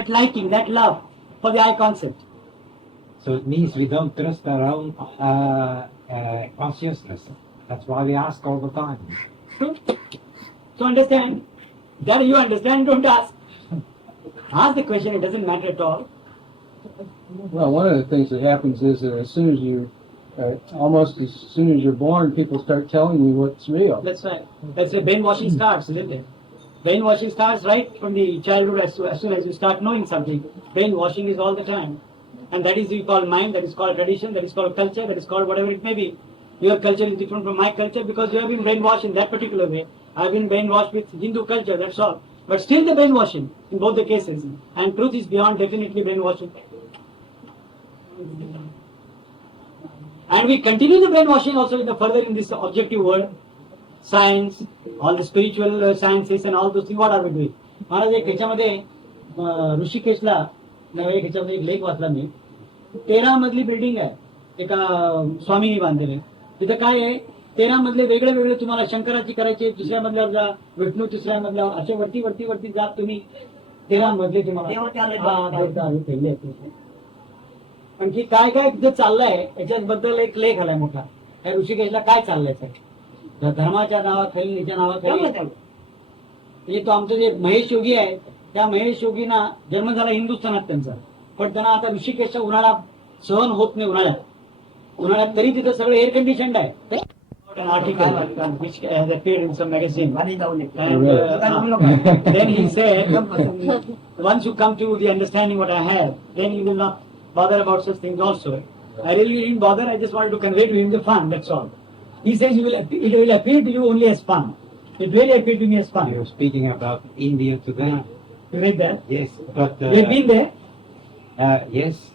that liking, that love for the I concept. So it means we don't trust our own consciousness. That's why we ask all the time. True? So understand, that you understand, don't ask. Ask the question, it doesn't matter at all. Well, one of the things that happens is that as soon as you, almost as soon as you're born, people start telling you what's real. That's right. That's where brainwashing starts, isn't it? Brainwashing starts right from the childhood as soon as you start knowing something. Brainwashing is all the time. And that is we call mind, that is called tradition, that is called culture, that is called whatever it may be. Your culture is different from my culture because you have been brainwashed in that particular way. I have been brainwashed with Hindu culture, that's all. But still the brainwashing in both the cases. And truth is beyond definitely brainwashing. And we continue the brainwashing also in the further in this objective world. Science, all the spiritual sciences and all those things, what are we doing? महाराज एक ह्याच्यामध्ये ऋषिकेशला एक ह्याच्यामध्ये एक लेख वाचला मी 13 मजली building आहे एका स्वामींनी बांधलेले तिथं काय आहे 13 मजले वेगळे वेगळे तुम्हाला शंकराची करायचे दुसऱ्या मजल्यावर जा विष्णू तिसऱ्या मजल्यावर असे वरती वरती वरती जात तुम्ही 13 मजले तुम्हाला आणखी काय काय जे चाललंय याच्याबद्दल एक लेख आलाय मोठा त्या ऋषिकेशला काय चाललंय धर्माच्या नावाखाली याच्या नावाखाली म्हणजे तो आमचा जे महेश योगी आहे त्या महेश योगींना जन्म झाला हिंदुस्थानात त्यांचा पण त्यांना आता ऋषिकेशचा उन्हाळा सहन होत नाही उन्हाळ्यात तरी तिथं सगळं एअर कंडिशन्ड आहे an article which has appeared in some magazine and then he said once you come to the understanding what I have then you will not bother about such things also. I really didn't bother, I just wanted to convey to him the fun, that's all. He says it will appear to you only as fun. It really appeared to me as fun. You're speaking about India today. You read that? Yes, but You've been there? yes,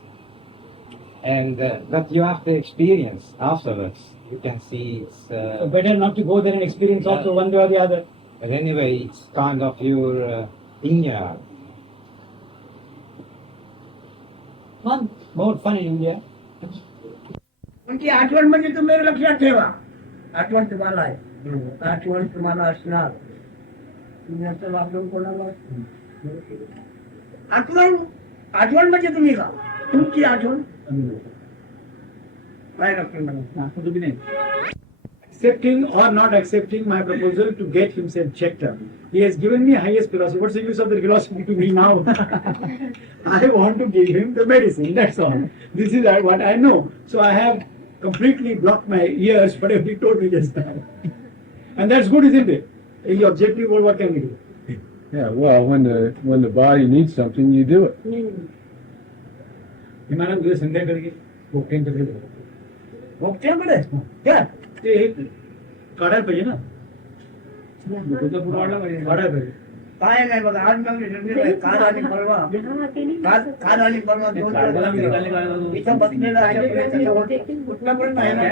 and but you have the experience afterwards. You can see it's. So better not to go there and experience also one way or the other. But anyway, it's kind of your India. Fun, more fun in India. पण ती आठवण म्हणजे तुम्ही लक्षात ठेवा आठवण तुम्हाला आहे आठवण तुम्हाला असणार तुम्ही असं वापरून कोणाला आठवण म्हणजे तुम्ही का तुमची आठवण काय डॉक्टर म्हणा Accepting or not accepting my proposal to get himself checked up. He has given me highest philosophy. What's the use of the philosophy to me now? I want to give him the medicine, that's all. This is what I know. So I have completely blocked my ears, whatever he told me just now. And that's good, isn't it? In the objective world, what can we do? Yeah, well, when the body needs something, you do it. विमानात तुझे संध्याकाळी भोगट्यांकडे भोगट्याकडे काय ते काढायला पाहिजे ना वाढायला पाहिजे काय नाही बघा आज मग काल आणि परवा काल आणि परवा दोन इथं बसलेला आहे कुठला पण नाही ना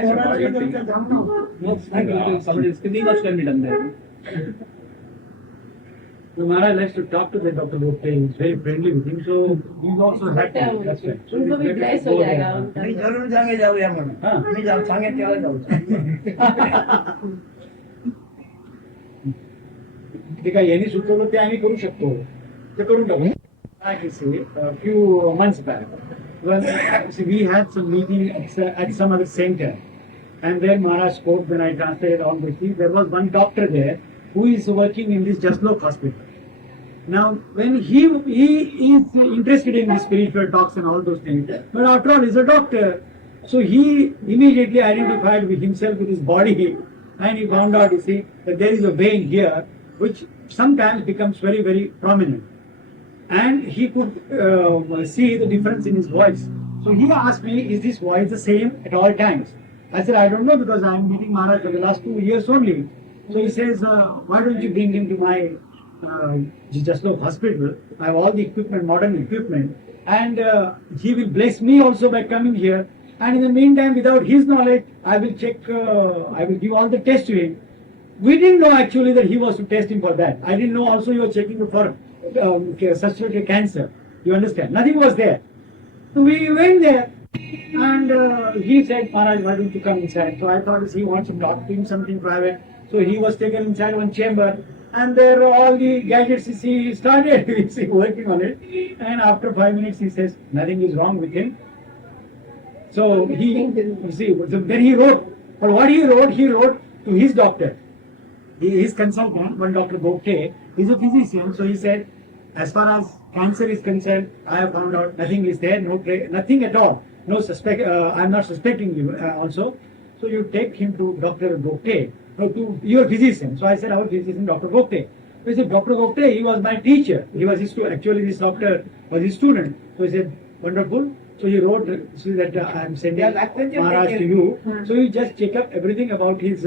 So Maharaj likes to talk to the Dr. Bhopte. He's very friendly with him, so he's also happy. That's right. उनको भी bless हो जाएगा मी जरूर सांगे जाऊया म्हणून मी जाऊ सांगे तेव्हा जाऊ ते काय यांनी सुचवलं ते आम्ही करू शकतो ते करून टाकू I can say a few months back when we had some meeting at some other center and then Maharaj spoke when I translated all the things. There was one doctor there who is working in this Jaslok hospital. Now, when he is interested in the spiritual talks and all those things, but after all, he's a doctor. So he immediately identified with himself with his body and he found out, you see, that there is a vein here which sometimes becomes very, very prominent. And he could see the difference in his voice. So he asked me, is this voice the same at all times? I said, I don't know because I am meeting Maharaj for the last 2 years only. So he says, why don't you bring him to my Jaslok hospital? I have all the equipment, modern equipment. And he will bless me also by coming here. And in the meantime, without his knowledge, I will check, I will give all the tests to him. We didn't know actually that he was to test him for that. I didn't know also he was checking for such cancer. You understand? Nothing was there. So we went there. And he said, Maharaj, why don't you come inside? So I thought he wants to talk to him something private. So he was taken inside one chamber and there are all the gadgets. He started working on it, and after 5 minutes he says nothing is wrong with him. So then he wrote. But what he wrote to his doctor. His consultant, one Dr. Gopte, is a physician. So he said, as far as cancer is concerned, I have found out nothing is there, nothing at all. No suspect. I'm not suspecting you also. So you take him to Dr. Gopte, to your physician. So I said, our physician, Dr. Gopte. So he said, Dr. Gopte, he was my teacher. He was his student. Actually, this doctor was his student. So he said, wonderful. So he wrote that I'm sending Maharaj to you. So you just check up everything about his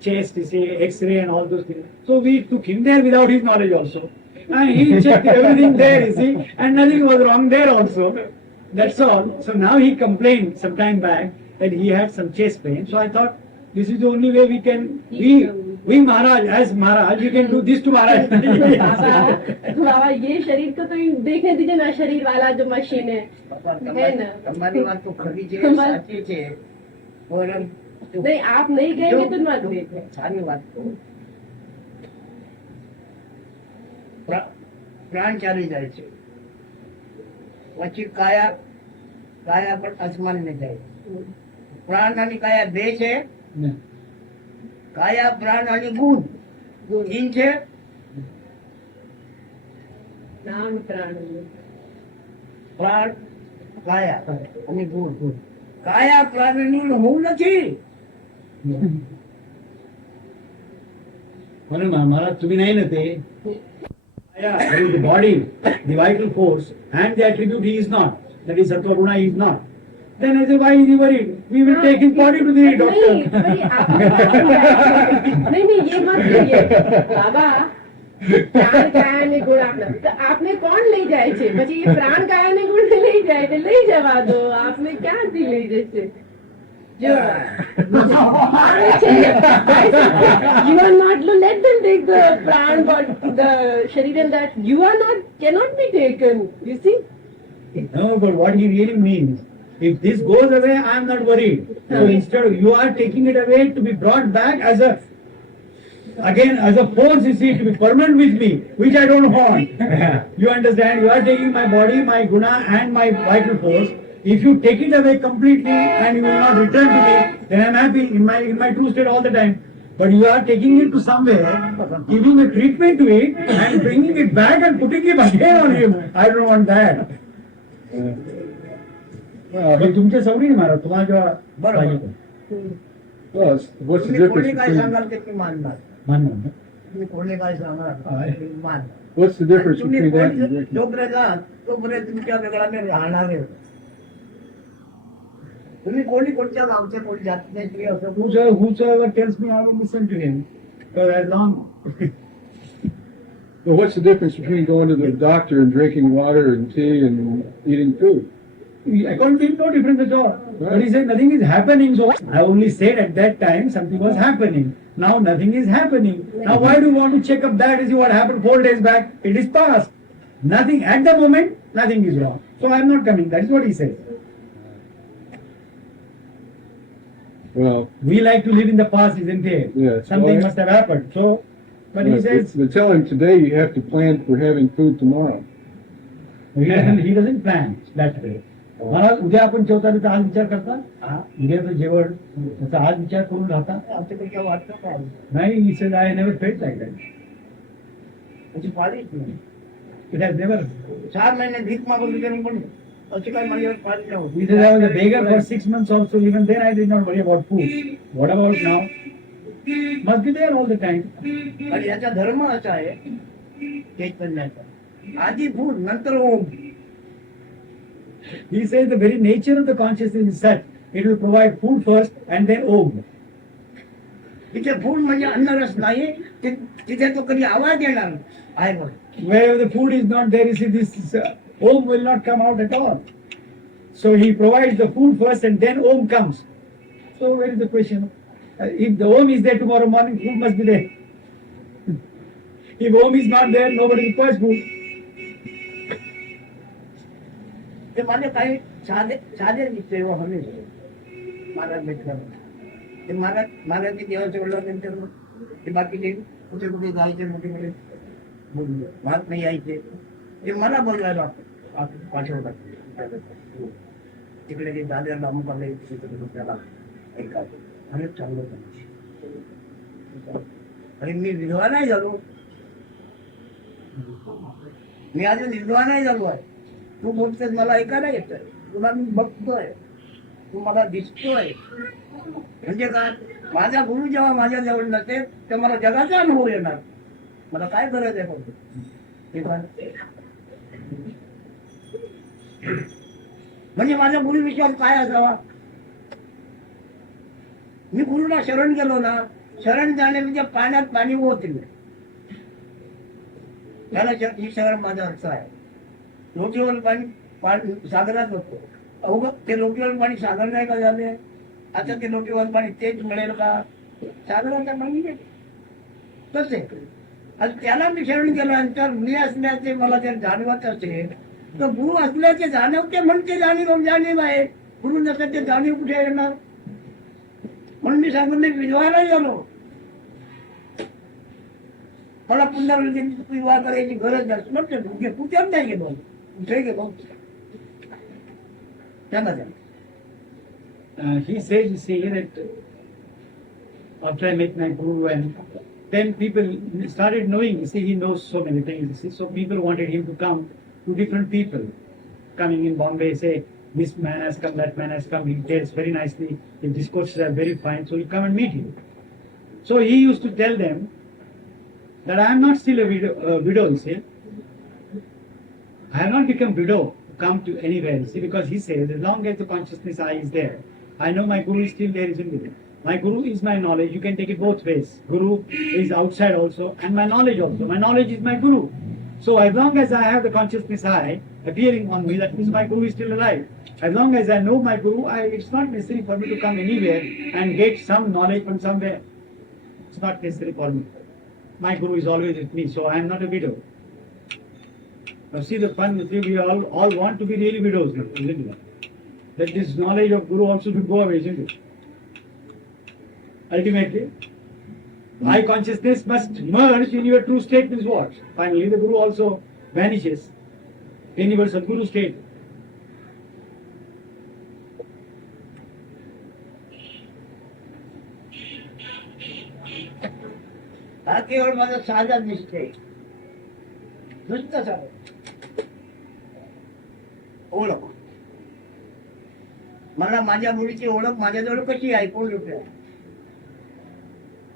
chest, his X-ray and all those things. So we took him there without his knowledge also. And he checked everything there, you see, and nothing was wrong there also. That's all. So now he complained some time back that he had some chest pain. So I thought, this is the only way we can, we Maharaj, as Maharaj, you can do this to Maharaj. बाबा ये शरीर को तो देखने दीजिए ना, शरीर वाला जो मशीन है ना। તમારી વાત તો ખરી છે, સાચી છે, પરંતુ नहीं, आप नहीं कहेंगे तो मत देखो। સારી વાત કહું. પ્રાણ ચાલી જાય છે, પછી કાયા પણ આસમાને જાય. પ્રાણ અને કાયા બે છે. કાયા પ્રાણ અને ગુણ ઈ છે. नाम प्राण પ્રાણ કાયા અને ગુણ. કાયા પ્રાણની હું નથી. म्हणून महाराज तुम्ही नाही ना ते. Yeah, the body, the vital force, and the attribute he is not. That is Sattva Guna, he is not. Then I say, why is he worried? We will take his body to the doctor. नहीं ये मत करिए बाबा। प्राण काया ने गुण आपने कौन ले जाए छे? પછી એ પ્રાણ કાયા ને ગુણ લઈ જાય તો લઈ જવા દો, આપને ક્યાંથી લઈ જશે? You are not to let them take the pran, but the shariran that you are not cannot be taken. You see? No, but what he really means, if this goes away, I am not worried. So instead of you are taking it away to be brought back as a force, you see, to be permanent with me, which I don't want. You understand? You are taking my body, my guna, and my vital force. If you take it away completely and you will not return to me, then I am happy in my true state all the time. But you are taking it to somewhere, giving a treatment to it, and bringing it back and putting it again on him. I don't want that. Well, तुमच्या सवडी नाही महाराज, तुम्हाला जेव्हा बरोबर. well, what's the तुम्ही कोणी difference काय between सांगाल ते मी मानणार. मान्य. तुम्ही कोणी काय सांगाल ते मी मानणार. what's the difference तुम्ही between that and कोणी drinking? जोपर्यंत आहात, तोपर्यंत तुमच्या वेगळ्याने राहणार आहे. तुम्ही कोणी कोणत्या गावचे कोणी जातीचे असं Whosoever tells me, I will listen to him. Because as long Well, what's the difference between going to the doctor and drinking water and tea and eating food? according to him, no difference at all. But he said nothing is happening. So I only said at that time something was happening. Now nothing is happening. Now why do you want to check up that? Is what happened 4 days back? It is past. Nothing at the moment. Nothing is wrong. So I am not coming. That is what he says. Well, We like to live in the past, isn't it? Yes. Something Well, must have happened. So, but he says they tell him today you have to plan for having food tomorrow. he doesn't plan that way. महाराज उद्या आपण जेवता तर आज विचार करता उद्याचं जेवण त्याचा आज विचार करून राहता आमच्यापेक्षा वाटतं काय नाही. He said, I never felt like that. त्याची पाळीच नाही. It has never. 4 महिने भीक मागवली तरी पण अशी काही माझ्यावर पाळी He नव्हती. said, I was a beggar for 6 months also. Even then I did not worry about food. What about now? Must be there all the time. आणि याचा धर्म असा आहे चैतन्याचा, आधी फूड नंतर ओम. He says the very nature of the consciousness is such. It will provide food first and then Om. तिथे food म्हणजे अन्नरस नाही, तिथे तो कधी आवाज येणार आहे बघ. Wherever the food is not there, you see this Om will not come out at all. So he provides the food first and then Om comes. So where is the question? If the Om is there tomorrow morning, food must be there. If Om is not there, nobody requires food. ते माझे काही साधे साधे सेवा हवे महाराज भेटला. ते महाराज महाराज देवाचं बोलल्यानंतर ते बाकी कुठे कुठे जायचे मोठे मोठे महात्मा यायचे ते मला बोलवायला पाठवतात तिकडे जे दादर अमुक आले त्याला ऐका आणि चांगलं आणि मी विधवा नाही झालो, मी अजून विधवा नाही झालो आहे. तू बोलतेस मला ऐकायला येतोय, तुला मी बघतोय, तू मला दिसतोय. म्हणजे काय, माझा गुरु जेव्हा माझ्या जवळ नसेल तेव्हा मला जगाचा अनुभव येणार. मला काय गरज आहे फक्त ते काय? म्हणजे माझा गुरु विचार काय असावा. मी गुरुला शरण गेलो ना, शरण जाणे म्हणजे पाण्यात पाणी होतील त्याला ही शरण माझा अर्थ आहे. लोटीवर पाणी सागरात होतो. अवघ ते लोटीवर पाणी सागर नाही का झाले, आता ते लोटीवर पाणी तेच मिळेल का, सागराचं पाणी तसे. आणि त्याला मी शरण गेलो आणि तर मी असल्याचे मला जर जाणवत असेल तर गुरु असल्याचे जाणवते म्हणते जाणीव आहे. गुरु नसेल ते जाणीव कुठे येणार. म्हणून मी सांगून मी विधवाला झालो. मला पुन्हा विवाह करायची गरज नसते. कुठे नाही गेलो, कुठे गेलो त्यांना द्या. He says, you see, that after I met my guru, and then people started knowing, you see, he knows so many things, you see, so people wanted him to come to different people. Coming in Bombay, say, this man has come, that man has come, he tells very nicely, his discourses are very fine, so you come and meet him. So he used to tell them that I am not still a widow, you see. I have not become widow to come to anywhere, you see, because he says, as long as the consciousness I is there, I know my guru is still there, isn't it? My guru is my knowledge. You can take it both ways. Guru is outside also, and my knowledge also. My knowledge is my guru. So as long as I have the consciousness I appearing on me, that means my guru is still alive. As long as I know my guru, it's not necessary for me to come anywhere and get some knowledge from somewhere. It's not necessary for me. My guru is always with me, so I am not a widow. Now see the fun, see, we all want to be really widows now, isn't it? That this knowledge of guru also should go away, isn't it? Ultimately, my consciousness must merge in your true state, means what? Finally, the guru also vanishes in your Sadguru state. हा केवळ माझा साधा निश्चय, नुसतं साधं ओळख. मला माझ्या मुलीची ओळख माझ्याजवळ कशी आहे, कोण लुटे आहे.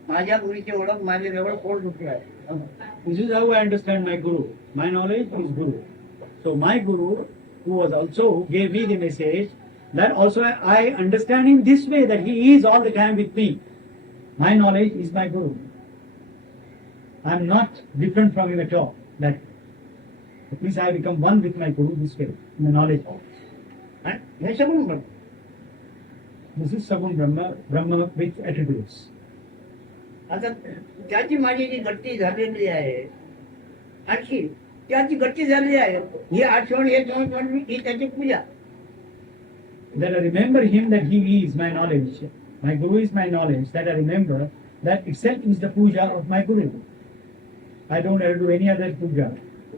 माझ्या मुलीची ओळख माझ्याजवळ कोण लुटे आहे. This is how I understand my guru. My knowledge is guru. So my guru, who was also who gave me the message, that also I understand him this way, that he is all the time with me. My knowledge is my guru. I am not different from him at all. That means I become one with my guru this way, in the knowledge. आणि हे सगळं म्हणतो. This is Sagun Brahma, Brahma with attributes. आता त्याची माझी जी गट्टी झालेली आहे, आणखी त्याची गट्टी झालेली आहे, ही आठवण हे दोन ही त्याची पूजा. That I remember him, that he is my knowledge. My guru is my knowledge. That I remember, that itself is the puja of my guru. I don't have to do any other puja.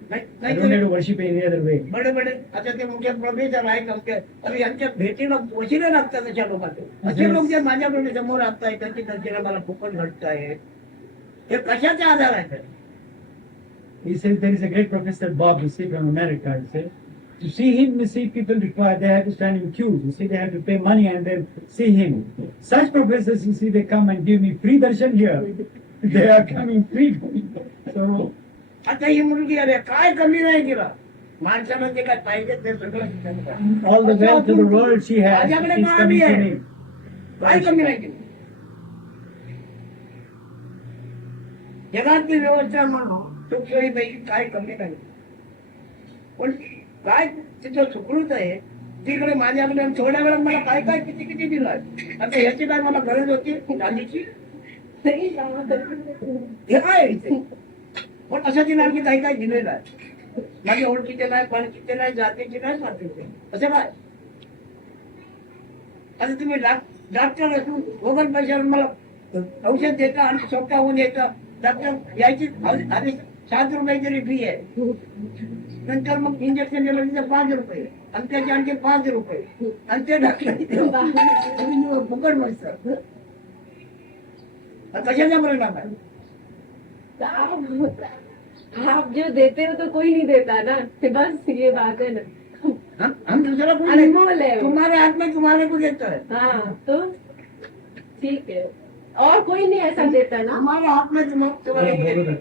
I don't have to worship any other way. बडे बडे आता ते मोठे professor आहेत आमचे, अरे यांच्या भेटीला वशिले लागतात अशा लोकांचे. असे लोक जे माझ्याकडे समोर असतायत त्यांची दर्शना मला फुकट घडताय, हे कशाच्या आधार आहे. He says there is a great professor Bob, you see, from America. He said, to see him, you see, people require, they have to stand in queues. You see, they have to pay money and then see him. Such professors, you see, they come and give me free darshan here. They are coming free. So, आता ही मुलगी अरे काय कमी नाही केला. माणसाला जे काय पाहिजे ते सगळं all the wealth of the world she has, माझ्याकडे she's काय coming to आहे, me. काय कमी नाही केली. जगातली व्यवस्था म्हणून सुखसोयीपैकी काय कमी नाही, पण काय तिथं सुखरूच आहे तिकडे माझ्याकडे थोड्या वेळात मला काय काय किती किती दिलं. आता ह्याची काय मला गरज होती गांधीची, हे काय आहे इथे. पण असं तिने आणखी काही काही दिलेलं आहे. माझ्या ओळखीचे नाही, पाळखीचे नाही, जातीचे नाही, स्वार्थीचे असं काय. आता तुम्ही डॉक्टर असून वगैरे पैशावर मला औषध देता आणि स्वतःहून येतं डॉक्टर यायची आधी 7 रुपयाची तरी फी आहे. नंतर मग इंजेक्शन दिलं तिथे 5 रुपये आणि त्याचे आणखी 5 रुपये आणि ते डॉक्टर फुकट बसतं. कशाचा परिणाम आहे? आप जो देते हो तो कोई नहीं देता ना, बस ये बात है ना. हम दूसरा कोई अनमोल है नहीं, वो. तुम्हारे हाथ में तुम्हारे को देता है. हाँ तो ठीक है, और कोई नहीं ऐसा देता ना. हमारे हात में तुम्हारे को देता है.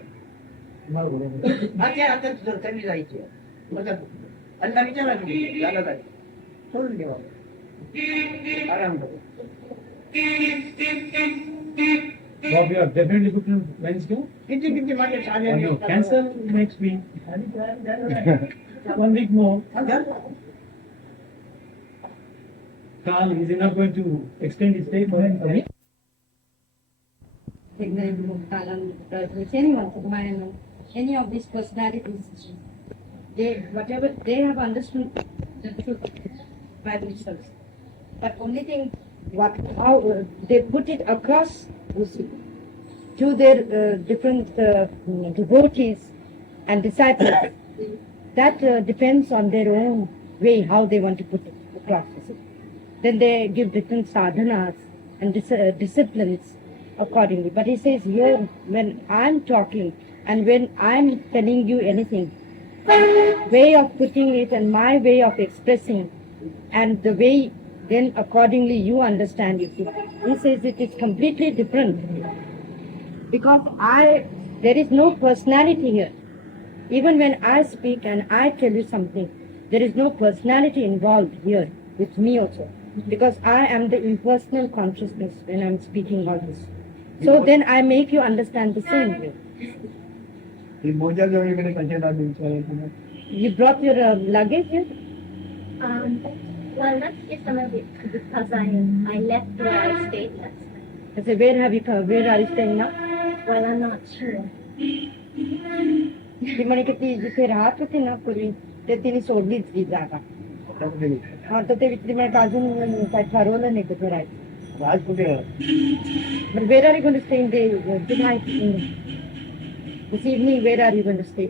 तुम्हाला बरोबर. आता कमी जायची अण्णा विचारा तुम्ही झालं काय सोडून देवा आराम करू. Bob, you are definitely booked on Wednesday. किती किती माझे साधे Oh, no, cancel next week. 1 week more. Carl, is he not going to extend his stay for a week? Any of these personalities, whatever they have understood the truth by themselves. But only thing, how they put it across, you see, to their different devotees and disciples. That depends on their own way, how they want to put it across. You see. Then they give different sadhanas and disciplines accordingly. But he says here, when I'm talking and when I'm telling you anything, way of putting it and my way of expressing and the way then accordingly you understand it. He says it is completely different because there is no personality here. Even when I speak and I tell you something, there is no personality involved here with me also, because I am the impersonal consciousness when I'm speaking all this. So then I make you understand the same way. You brought your luggage here? Well, not just some of it because I left where I stayed last night. I said, where are you staying now? Well, I'm not sure. ती म्हणे की ती जिथे राहत होती ना पूर्वी ते तिने सोडली ती जागा. हा तर ते ती म्हणे अजून काय ठरवलं नाही कुठे राहायचं. आज कुठे But where are you going to stay in the tonight? This evening, where are you going to stay?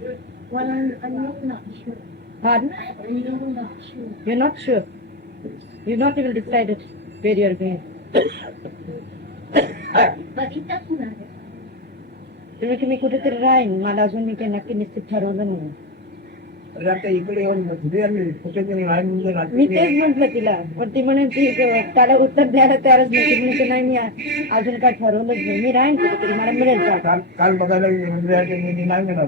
Well, I'm not sure. Pardon? I'm not sure. You're not sure. You've not even decided where you're going. But it doesn't matter. तुम्ही की मी कुठेतरी राहीन मला अजून मी काही नक्की निश्चित ठरवलं नाही. आता इकडे येऊन कुठे तरी राहील म्हणजे मी रात्री तेच म्हटलं तिला पण ती म्हणे ती त्याला उत्तर द्यायला तयारच नाही. ती म्हणते नाही मी अजून काय ठरवलंच नाही. मी राहीन कुठेतरी मला मिळेल जागा. काल बघायला मंदिराच्या मी नाही घेणार.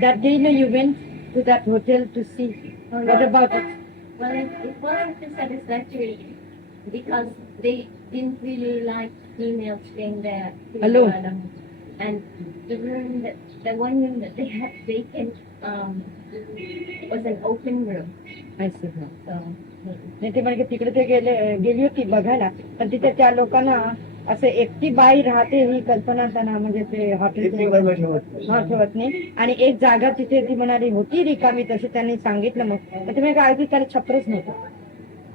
That day you went to that hotel to see. What about it? Well, it wasn't satisfactory because they didn't really like females staying there. Alone? And the one room that they had vacant was an open room. I see. So नाही ते म्हणजे तिकडे ते गेली होती बघायला पण तिथे त्या लोकांना असं एकटी बाई राहते ही कल्पना त्यांना म्हणजे ते हॉटेल ठेवत नाही. आणि एक जागा तिथे ती म्हणाली होती रिकामी तशी त्यांनी सांगितलं. मग तुम्ही काय त्याला छपरच नव्हतं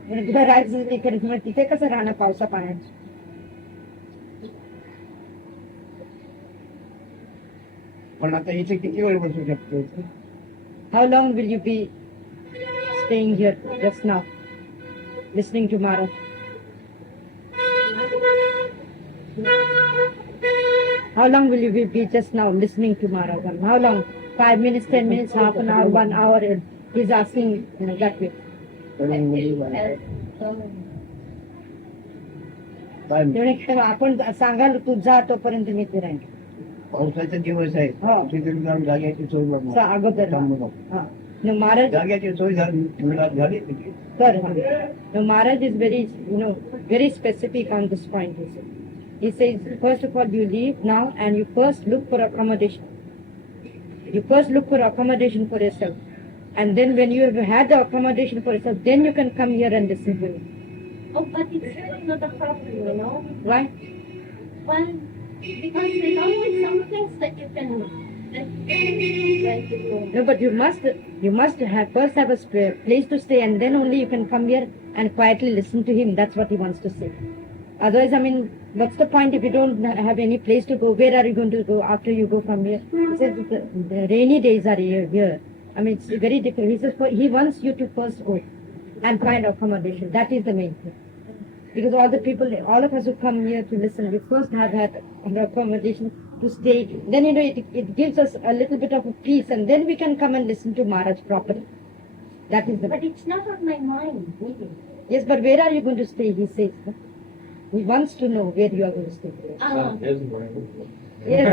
म्हणजे तुला राहायचं तिकडे तिथे कसं राहणं पावसा पाण्यात. पण आता इथे किती वेळ बसू शकतो? How long will you be staying here just now, listening to Mara? How long will you be just now listening to Mara? How long? 5 minutes, 10 minutes, half an hour, 1 hour? He's asking that way. तेवढे आपण सांगाल तू जा तोपर्यंत मी ते राहील. पावसाचे दिवस आहे हो. तिथे जाऊन जाग्याची सोय बघणार. अगोदर हा. No, Maharaj, जाग्याची सोय झाली तिथे. sir, no, Maharaj is very specific on this point. He says, first of all, you leave now and you first look for accommodation. You first look for accommodation for yourself. And then when you have had the accommodation for yourself, then you can come here and listen to me. oh, but it's really not a problem, you know. Why? Well, because there's always some things that you can No, but you must first have a place to stay, and then only you can come here and quietly listen to him. That's what he wants to say. Otherwise, I mean, what's the point if you don't have any place to go? Where are you going to go after you go from here? He says, the rainy days are here. I mean, it's very difficult. He says, he wants you to first go and find accommodation. That is the main thing. Because all the people, all of us who come here to listen, we first have had an accommodation to stay. Then, it gives us a little bit of a peace, and then we can come and listen to Maharaj properly. That is the. But it's not on my mind, really. Yes, but where are you going to stay? He says. No? He wants to know where you are going to stay. Yes.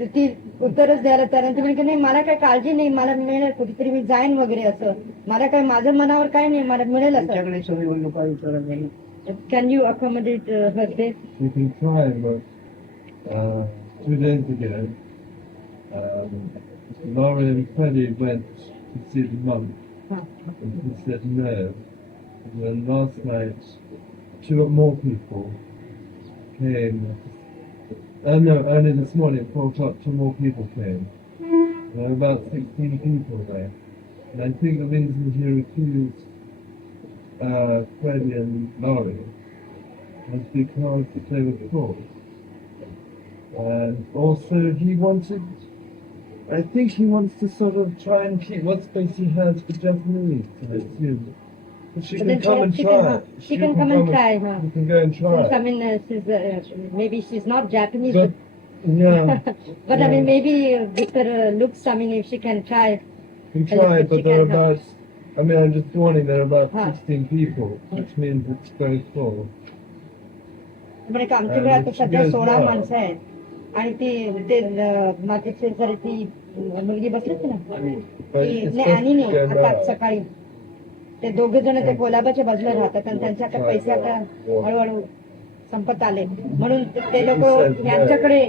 तर ती उत्तरच द्यायला तयार नाही. ती म्हणे की नाही, मला काय काळजी नाही, मला मिळेल कुठेतरी, मी जाईन वगैरे असं. मला काय, माझं मनावर काय नाही, मला मिळेल असं. त्यांच्याकडे सगळे लोक विचारत नाही. Can you accommodate her there? We can try, but 2 days ago, Laura and Freddie went to see the monk, Huh. and he said no. And then last night, 2 more people came. No, early this morning, 4 o'clock, 2 more people came. There were about 16 people there. And I think the reason he refused Freddie and Laurie was because they were poor. And also he wanted, I think he wants to sort of try and keep what space he has for Japanese, I assume. But she But can then come and she try. can- she can come and try, huh? You can go and try. Since, I mean, maybe she's not Japanese, But, yeah, but I mean, yeah. maybe with her looks, I mean, if she can try. you can try, If but she there are can help. about, I mean, I'm just warning, there are about Huh. 16 people, which means it's very full. म्हणजे आमच्याकडे आता she सध्या goes 16 well. माणसं आहेत. आणि ते माझ्या शेजारी ती मुलगी बसली होती ना, But ती it's नाही, आणि supposed to नाही, go आता now. सकाळी ते दोघे जण ते कोलाबाच्या बाजूला राहतात, आणि त्यांचे आता पैसे आता हळूहळू संपत आले, म्हणून ते लोक यांच्याकडे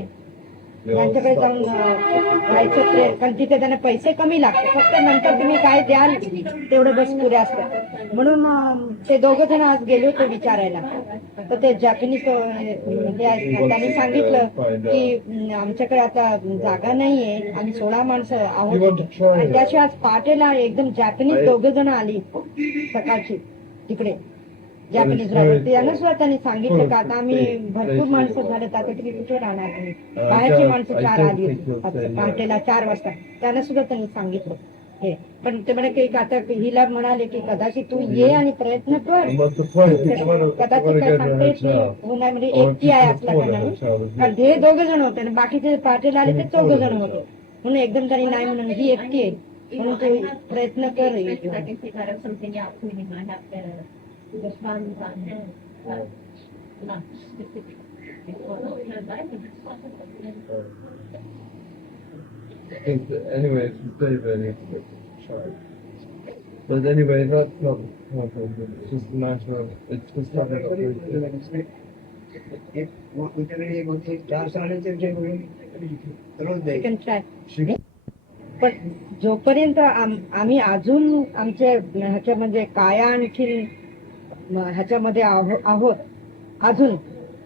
जाऊन राहायचं प्रयत्न, कारण तिथे त्यांना पैसे कमी लागतात, फक्त नंतर तुम्ही काय द्याल तेवढं बस पुरे असतात. म्हणून ते दोघं जण आज गेले होते विचारायला, तर ते जॅपनीज हे आहेत ना, त्यांनी सांगितलं की आमच्याकडे आता जागा नाहीये, आम्ही 16 माणसं आहोत. आणि त्याशिवाय आज पहाटेला एकदम जॅपनीज दोघं जण आली सकाळची तिकडे, जॅपनीज राहतात. त्यांना सुद्धा त्यांनी सांगितलं का आता आम्ही भरपूर माणसं झालेत, आता तुम्ही कुठे राहणार नाही. बाहेरची माणसं 4 आली होती आज पहाटेला 4 वाजता, त्यांना सुद्धा त्यांनी सांगितलं हे. पण ते म्हणे की आता हिला म्हणाले की कदाचित तू ये आणि प्रयत्न कर, And what's the point? If you want to कदाचित go काय to सांगता a येत नाही, hotel, हो नाही, म्हणजे or एकटी आहे just आपल्या afford a कारणाने. hotel, isn't कारण it? हे 2 जण होते आणि बाकीचे पहाटेला आले ते 4 जण होते, म्हणून एकदम तरी नाही, म्हणून ही एकटी आहे, म्हणून तू प्रयत्न कर. I can figure out something out when you might have to just run on not specific. I think that, anyway, it's very, very sharp. But anyway, that's not the problem. It's just a matter of, it's just not a तुमच्याकडे एक होते 4 साडेचारशे रोज You द्यायचे. can try. She, पण जोपर्यंत आम्ही अजून आमच्या ह्याच्यामध्ये काया आणखी ह्याच्यामध्ये आहोत, अजून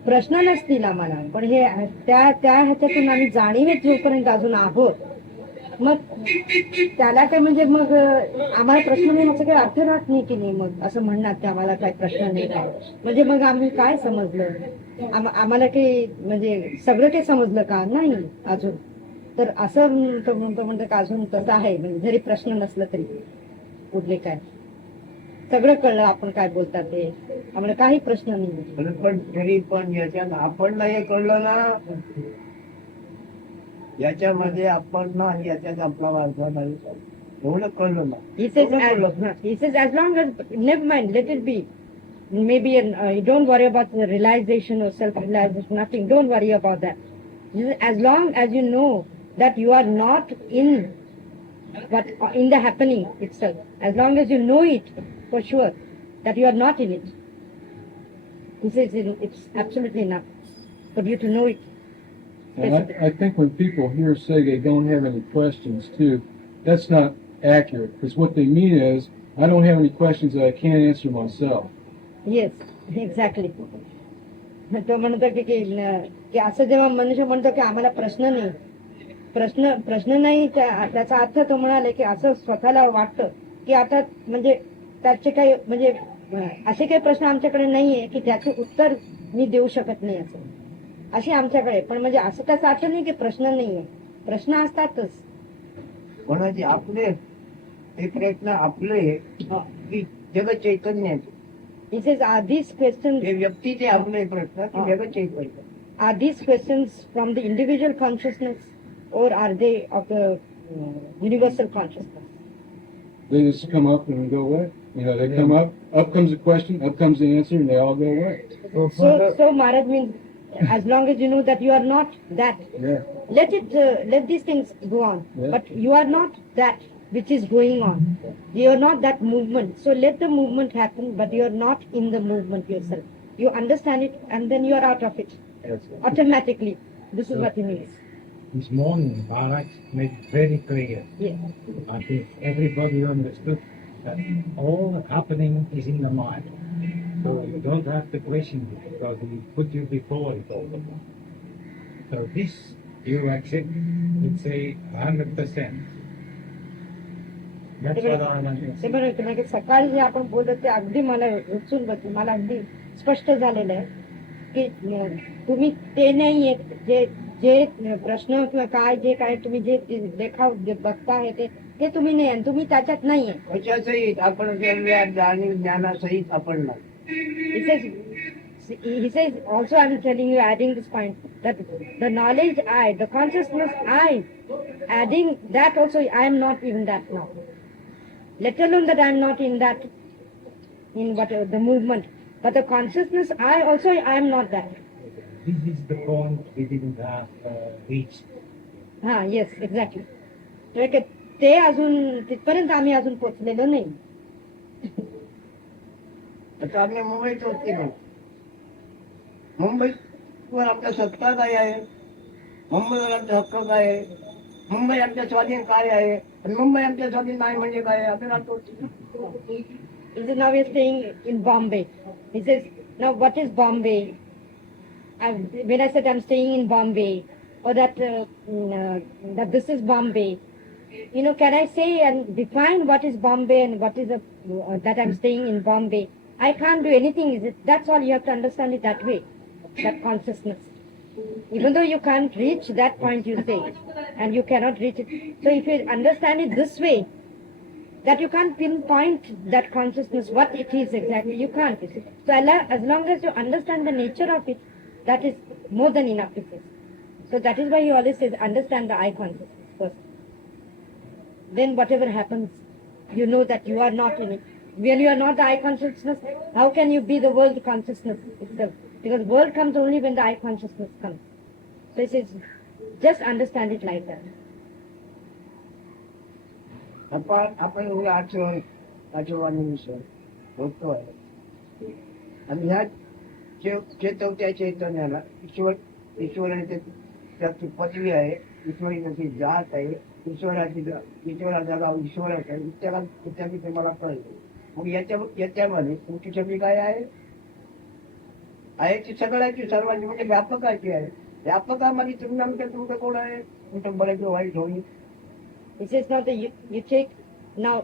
प्रश्न नसतील आम्हाला, पण हे त्या ह्याच्यातून आम्ही जाणीवेत जोपर्यंत अजून आहोत, मग त्याला काय म्हणजे मग आम्हाला प्रश्न नाही ह्याचा काही अर्थ राहत नाही की नाही, मग असं म्हणणार की आम्हाला काय प्रश्न नाही काय, म्हणजे मग आम्ही काय समजलं, आम्हाला काही म्हणजे सगळं काही समजलं का नाही अजून. तर असं तो म्हणतो का अजून तसं आहे, म्हणजे जरी प्रश्न नसलं तरी कुठले काय सगळं कळलं, आपण काय बोलतात ते, आम्हाला काही प्रश्न नाही. पण तरी पण याच्यात आपण नाही कळलं ना, याच्यामध्ये आपण ना, याच्यात आपला वारसा नाही, एवढं कळलं ना. He says, as long as, never mind, let it be. Maybe you don't worry about the realization or self-realization, nothing. Don't worry about that. As long as you know that you are not in the happening itself, as long as you know it for sure that you are not in it. He says it's absolutely enough for you to know it. And I think when people hear say they don't have any questions too, that's not accurate, because what they mean is, I don't have any questions that I can't answer myself. Yes, exactly. तो म्हणतो की असं जेव्हा मनुष्य म्हणतो की आम्हाला प्रश्न नाही, प्रश्न नाही, त्याचा अर्थ तो म्हणाले की असं स्वतःला वाटतं की आता म्हणजे त्याचे काही म्हणजे असे काही प्रश्न आमच्याकडे नाहीये की त्याचे उत्तर मी देऊ शकत नाही असं असे आमच्याकडे पण म्हणजे असं त्याचा अर्थ नाही की प्रश्न नाहीये प्रश्न असतातच कोणाचे आपले ते प्रयत्न आपले की जग चैतन्याचे It says, are these questions ते व्यक्तीचे आपले प्रश्न की जग चैतन्य are these questions from the individual consciousness or are they of the universal consciousness? They just come up and go away. You know, they come up comes a question, up comes the answer, and they all go away. So Maharaj means, as long as you know that you are not that, Yeah. let these things go on. Yeah. But you are not that which is going on. You are not that movement. So let the movement happen, but you are not in the movement yourself. You understand it, and then you are out of it automatically. This is what he means. This morning, Maharaj made it very clear. Yes. I think everybody understood that all happening is in the mind. So you don't have to question it because he put you before it all. So this you accept, let's say 100%. That's what I want to ते say. बरोबर म्हणजे सकाळी जे आपण बोलत ते अगदी मला उचून बघ मला अगदी स्पष्ट झालेलं आहे की तुम्ही ते नाहीये जे जे प्रश्न किंवा काय जे काय तुम्ही जे देखाव जे बघताय ते तुम्ही नाही आणि तुम्ही त्याच्यात नाहीये कशासहित आपण जाणीव ज्ञानासहित आपण नाही He says also I'm telling you adding this point that the knowledge I, the consciousness I, adding that also I am not in that now. Let alone that I am not in that, in what the movement, but the consciousness I also I am not that. This is the point we didn't have reached. हा yes exactly ते अजून तिथपर्यंत आम्ही अजून पोहोचलेलो नाही आता आम्ही मुंबईत होती ना मुंबईवर आपला सत्ता काय आहे मुंबईवर आमचा हक्क काय आहे मुंबई आमच्या स्वाधीन काय आहे आणि मुंबई आमच्या स्वाधीन नाही म्हणजे काय आहे आपल्याला तो He says now we are staying in Bombay. He says now what is Bombay? When I said I'm staying in Bombay or that that this is Bombay, you know, can I say and define what is Bombay and what is that I'm staying in Bombay? I can't do anything. That's all. You have to understand it that way, that consciousness. Even though you can't reach that point, you say, and you cannot reach it. So if you understand it this way, that you can't pinpoint that consciousness, what it is exactly, you can't. You see. So as long as you understand the nature of it, that is more than enough to say. So that is why he always says, understand the I consciousness first. Then whatever happens, you know that you are not in it. When you are not the I consciousness, how can you be the world consciousness itself? Because world comes only when the I consciousness comes. So he says, just understand it like that. आपण एवढं आठवणीनुसार होतोय आणि ह्या चेतवत्या चैतन्याला ईश्वराने त्याची पदवी आहे ईश्वरी त्याची जात आहे ईश्वराची जागा ईश्वराच आहे इत्यादी तुम्हाला कळलं मग याच्यामध्ये तुमची छबी काय आहे ती सगळ्याची सर्वांची म्हणजे व्यापकाची आहे व्यापकामध्ये तुम्ही आमच्या तुमचं कोण आहे तुमचं बरेच वाईट होईल He says now that you take now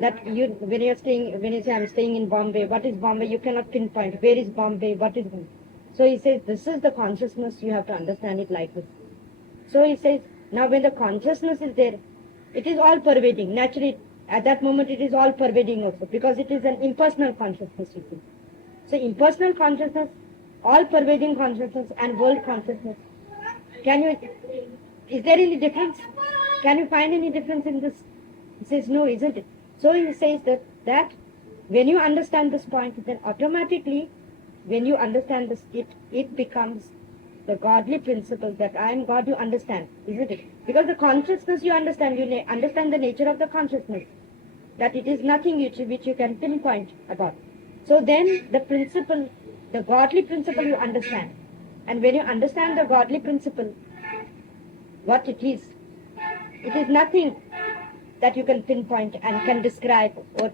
that you when you say I'm staying in Bombay, what is Bombay? You cannot pinpoint where is Bombay, what is Bombay. So he says this is the consciousness, you have to understand it like this. So he says now when the consciousness is there, it is all pervading. Naturally, at that moment it is all pervading also because it is an impersonal consciousness. You see. So impersonal consciousness, all pervading consciousness and world consciousness. Is there any difference? Can you find any difference in this? He says, no, isn't it? So he says that when you understand this point, then automatically, when you understand this, it becomes the godly principle that I am God, you understand, isn't it? Because the consciousness you understand the nature of the consciousness, that it is nothing which you can pinpoint about. So then the principle, the godly principle you understand. And when you understand the godly principle, what it is nothing that you can pinpoint and can describe or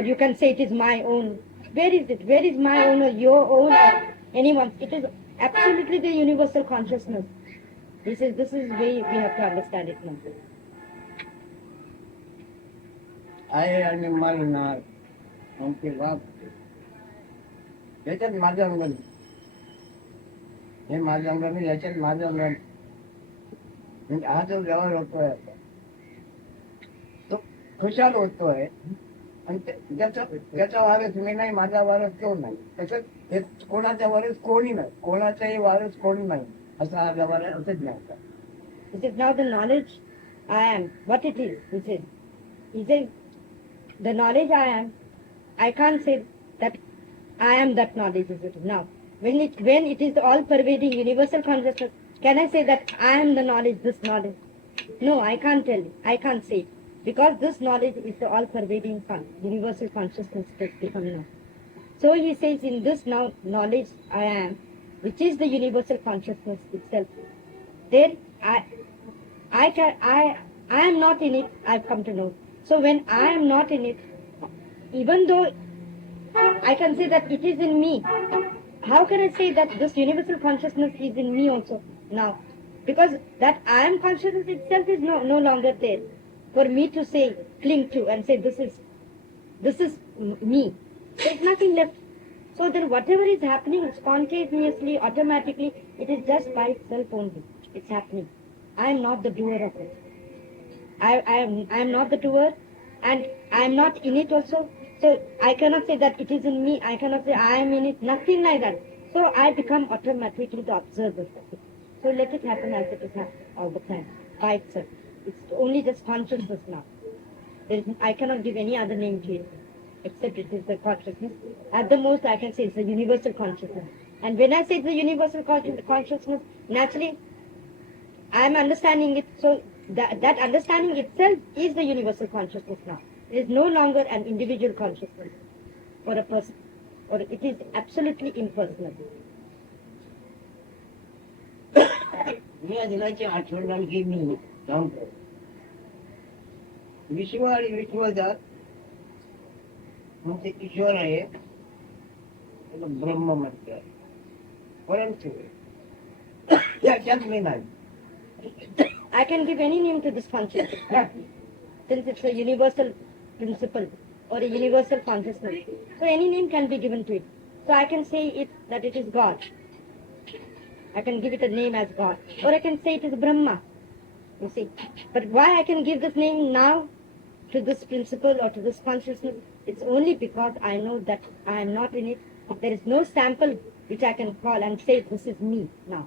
you can say it is my own. Where is it? Where is my own or your own or anyone's? It is absolutely the universal consciousness. This is the way we have to understand it now. आहे आणि मरणार आमचे बाप याच्यात माझं अंगण, हे माझं अंगण, याच्यात माझं अंगण. म्हणजे हा जो व्यवहार होतोय आता, तो खुशाल होतोय. आणि त्याचा वारस मी नाही, माझा वारस तो नाही. तसंच हे कोणाचा वारस कोणी नाही, कोणाचाही वारस कोणी नाही, असा हा व्यवहार आहे, असंच नाही. It is now the knowledge I am, what it is, he said. He said, the knowledge I am, I can't say that I am that knowledge, is it? Now, when it is all pervading universal consciousness, can I say that I am the knowledge, this knowledge? No, I can't tell you, I can't say it. Because this knowledge is the all pervading universal consciousness that's become now. So he says, in this now knowledge I am, which is the universal consciousness itself, there I am not in it, I've come to know. So when I am not in it, even though I can say that it is in me, how can I say that this universal consciousness is in me also now? Because that I am consciousness itself is no longer there for me to say, cling to and say this is me. There's nothing left. So then whatever is happening spontaneously, automatically, it is just by itself only. It's happening. I am not the doer of it. I am not the doer, and I am not in it also. So I cannot say that it is in me. I cannot say I am in it. Nothing like that. So I become automatically the observer of it. So let it happen as it is happening all the time by itself. It's only just consciousness now. I cannot give any other name to it except it is the consciousness. At the most, I can say it's the universal consciousness. And when I say it's the universal consciousness, naturally, I am understanding it. So that understanding itself is the universal consciousness now. It is no longer an individual consciousness for a person, or it is absolutely impersonal. या दिनाची आठवण आणखी मी सांगतो. विश्व आणि विश्वजात म्हणजे ईश्वर आहे, त्याला ब्रह्म म्हणतात. परंतु त्याच्यात मी नाही. I can give any name to this consciousness, since it's a universal principle or a universal consciousness. So any name can be given to it. So I can say it that it is God. I can give it a name as God, or I can say it is Brahma. You see, but why I can give this name now to this principle or to this consciousness? It's only because I know that I am not in it. There is no sample which I can call and say this is me now.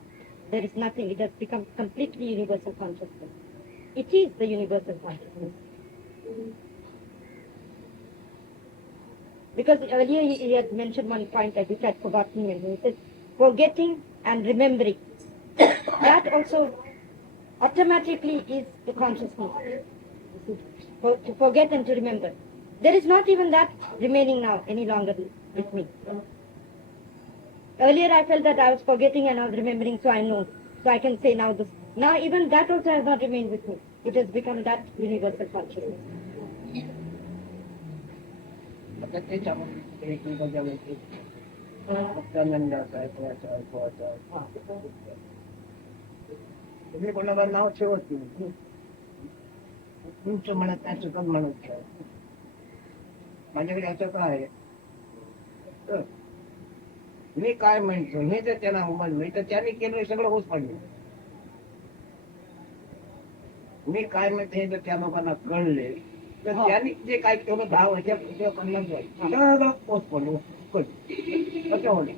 There is nothing. It has become completely universal consciousness. It is the universal consciousness. Because earlier he had mentioned one point that which I had forgotten. He said, forgetting and remembering. That also automatically is the consciousness. To forget and to remember. There is not even that remaining now any longer with me. Earlier I felt that I was forgetting and I was remembering, so I know. So I can say now this. Now even that also has not remained with me. It has become that universal consciousness. आता ते सांगून एकमेकांच्या व्यक्ती सत्यानंद तुम्ही कोणाला नाव ठेवत नाही. तुमचं म्हणत नाही, चुकत म्हणत नाही. माझ्याकडे असं काय आहे, मी काय म्हणतो हे जर त्यांना उमजलं तर त्याने केलं सगळं होत पडलं. मी काय म्हणतो हे जर त्या लोकांना कळले तर त्यांनी जे काय केलं 10 वर्षात सगळं पोच पडलं कसं होणे.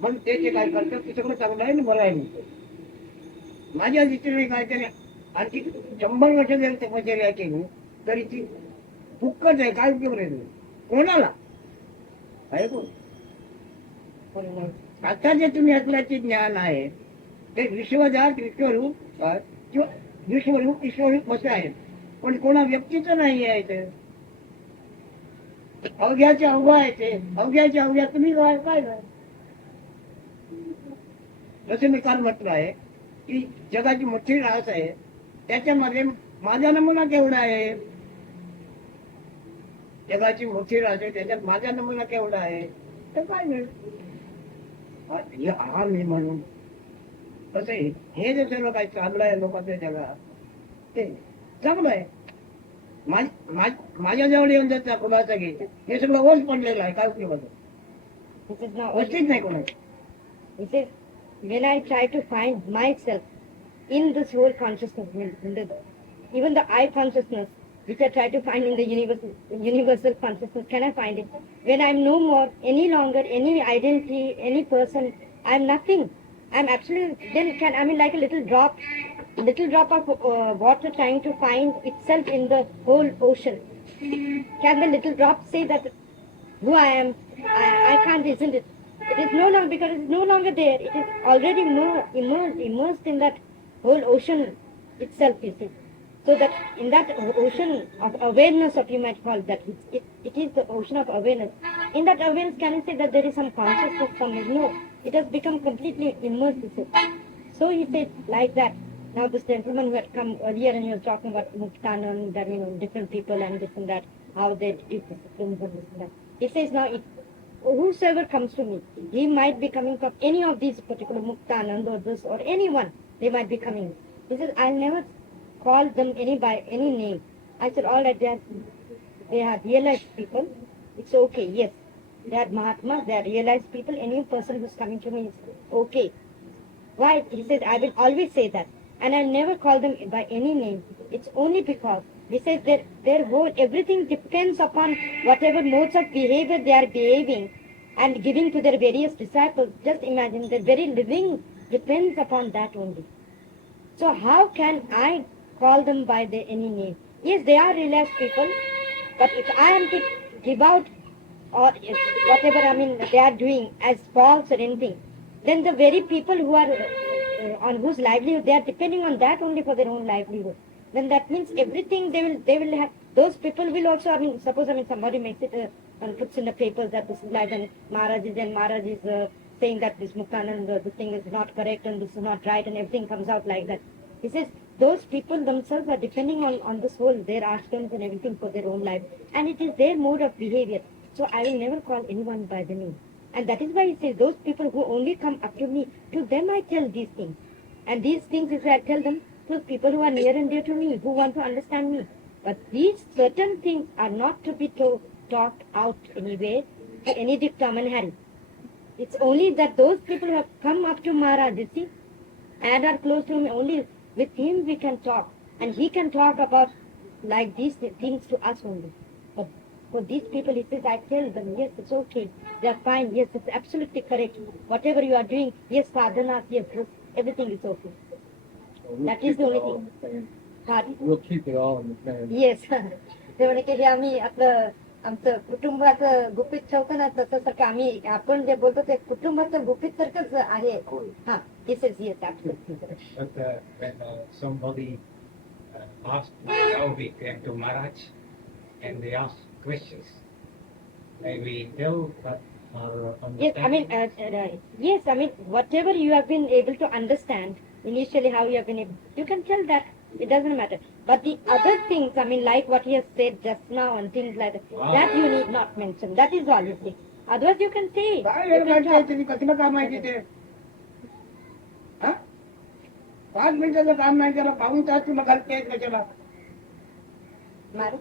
म्हणून ते जे काय करतात ते सगळं चांगलं आहे आणि बरं आहे म्हणतो. माझ्या दृष्टीने काय त्याने आणखी 100 वर्ष जरी तपश्चर्या केली तरी ती फुक्कच आहे. काय उपयोग नाही कोणाला आहे कोण. आता जे तुम्ही असल्याचे ज्ञान आहे ते विश्वजात विश्वरूप किंवा विश्वरूप ईश्वरूप असे आहेत, पण कोणा व्यक्तीचं नाही आहे. ते अवघ्याच्या अवघा आहे, ते अवघ्याच्या अवघ्या तुम्ही काय काय जसे मी काल म्हटलं आहे की जगाची मोठी रास आहे, त्याच्यामध्ये माझा नमुना केवढा आहे. जगाची मोठी रास आहे, त्याच्यात माझा नमुना केवढा आहे तर काय नाही. हा मी म्हणून कसं हे जे सर्व काही चांगलं आहे लोकांच्या जगात ते चांगलं आहे. माझ्याजवळ येऊन जातात खुलासा घ्यायचे हे सगळं ओस पडलेलं आहे काय उपयोगाचं This is not गोष्टीच नाही कोणाची He says, when I try to find myself in this whole consciousness, even the I consciousness, which I try to find in the universal consciousness, can I find it? When I'm no more, any longer, any identity, any person, I'm nothing. I'm absolutely, then like a little drop of water trying to find itself in the whole ocean. Can the little drop say that who I am? I can't, isn't it? It is no longer, because it is no longer there. It is already more immersed in that whole ocean itself, you see. So that in that ocean of awareness, of you might call that, it is the ocean of awareness. In that awareness, can you say that there is some consciousness, some is no? It has become completely immersed, you see. So he said like that. Now this gentleman who had come earlier and he was talking about Muktanand, that different people and this and that, how they did this and this and that. He says now, whosoever comes to me, he might be coming from any of these particular Muktanand or this or anyone, they might be coming. He says, I'll never call them by any name. I said, all right, they are realized people. It's okay, yes. They are Mahatmas, they are realized people. Any person who's coming to me is okay. Why? He says, I will always say that. And I'll never call them by any name. It's only because he says their whole, everything depends upon whatever modes of behavior they are behaving and giving to their various disciples. Just imagine, their very living depends upon that only. So how can I call them by any name? Yes, they are realized people, but if I am to give out or whatever they are doing as false or anything, then the very people who are on whose livelihood they are depending on that only for their own livelihood. Then that means everything they will have. Those people will also. Suppose somebody makes it and puts in the papers that this is like, and Maharaj is saying that this Muktanand, this thing is not correct and this is not right, and everything comes out like that. He says those people themselves are depending on this whole, their ashrams and everything for their own life, and it is their mode of behavior. So I will never call anyone by the name. And that is why he says, those people who only come up to me, to them I tell these things. And these things, if I tell them, to people who are near and dear to me, who want to understand me. But these certain things are not to be taught out anywhere to any Dick, Tom and Harry. It's only that those people who have come up to Maharaj, you see, and are close to him, only with him we can talk. And he can talk about like these things to us only. But for these people, he says, I tell them, yes, it's okay. They are fine. Yes, it's absolutely correct. Whatever you are doing, yes, sadhana, yes, everything is okay. That is the only thing. Pardon? We'll keep it all in the family. Yes. ते म्हणे की आम्ही आपलं आमचं कुटुंबाचं गुपित ठेवतो ना तसं सारखं आम्ही आपण जे बोलतो ते कुटुंबाचं गुपित सारखंच आहे हा this is yes But when somebody asked how we came to Maharaj and they asked questions, may we tell that our understanding? Yes, whatever you have been able to understand initially, how you have been able, you can tell that. It doesn't matter. But the other things, like what he has said just now and things like that, that you need not mention. That is all you see. Otherwise you can say. काय You वेळ can काढताय talk. तुम्ही कसलं काम आहे ते हा? 5 मिनिटाचं काम नाही त्याला पाहून तास तुम्ही घालते त्याच्याला मारू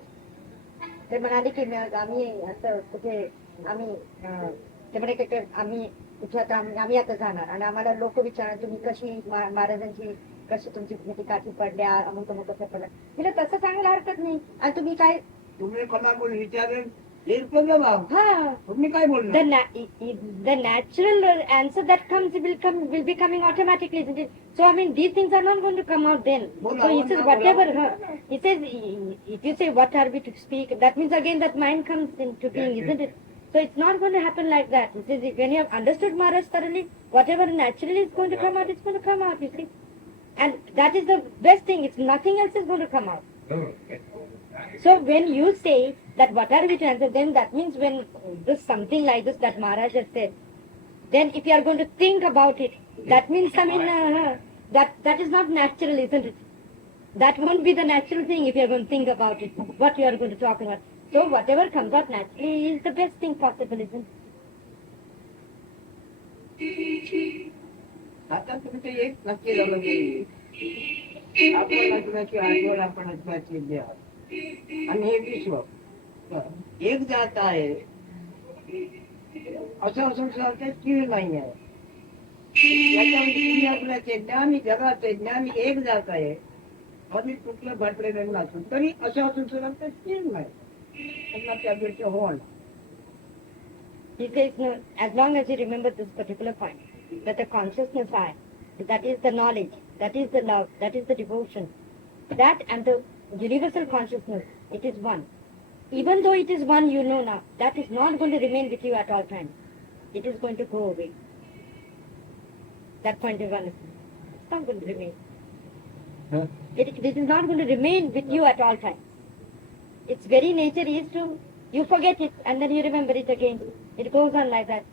ते म्हणाले की आम्ही असं कुठे आम्ही ते म्हणे की आम्ही कुठे आता आम्ही आता जाणार आणि आम्हाला लोक विचारणार तुम्ही कशी महाराजांची कशी तुमची काठी पडल्या अमुक अमुक कसं पडलं तिला तसं सांगायला हरकत नाही आणि तुम्ही काय तुम्ही कोणा कोणी विचारेल हे प्रॉब्लेम हा तुम्ही काय बोलणार the natural answer that comes will be coming automatically, isn't it? So these things are not going to come out then. So he says whatever he says, if you say what are we to speak, that means again that mind comes into being, isn't it? So it's not going to happen like that. He says when you have understood Maharaj thoroughly, whatever naturally is going to come out, it's going to come out, you see. And that is the best thing. It's nothing else is going to come out. So when you say that what are we to answer, then that means when this something like this that Maharaj has said, then if you are going to think about it, that means that is not natural, isn't it? That won't be the natural thing if you are going to think about it, what you are going to talk about. So whatever comes out naturally is the best thing possible, isn't it? आता तुम्ही ते एक नक्की झालं की आपण लग्नाची आठवण आपण अजिबात द्या आणि हे विश्व एक जात आहे असं असून सुद्धा ते स्थिर नाही आहे. याच्यामध्ये दुनियाभराचे ज्ञान जगाचे ज्ञान एक जात आहे कधी कुठलं भटलेलं नसून तरी असं असून सुद्धा ते स्थिर नाही. त्यांना त्यापेक्षा होणार. He says, no, as long as you remember this particular point, that the consciousness I, that is the knowledge, that is the love, that is the devotion, that and the universal consciousness, it is one. Even though it is one, you know now, that is not going to remain with you at all times. It is going to go away. That point is understood. It's not going to remain. Huh? It is not going to remain with you at all times. Its very nature is to, you forget it and then you remember it again. It goes on like that.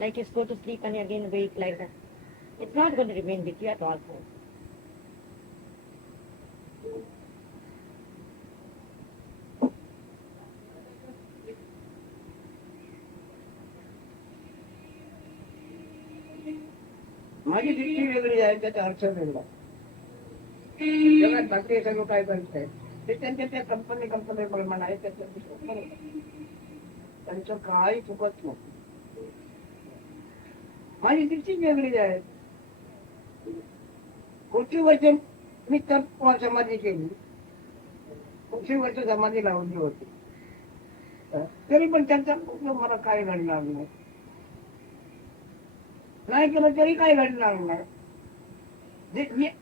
Like you go to sleep and you again wake like that. It's not going to remain with you at all times. माझी दृष्टी वेगळी आहे त्याचा अर्थ वेगळा. जगात बाकी सगळं काय करत आहे ते त्यांच्या त्या कंपनी प्रमाणे आहे त्याच्या त्यांचं काही चुकत नाही. माझी दृष्टी वेगळी आहे. पुढची वर्ष मी तत्व समाधी केली. पुढची वर्ष समाधी लावली होती तरी पण त्यांचा मला काय घडणार नाही. नाही केलं तरी काही घडणार नाही.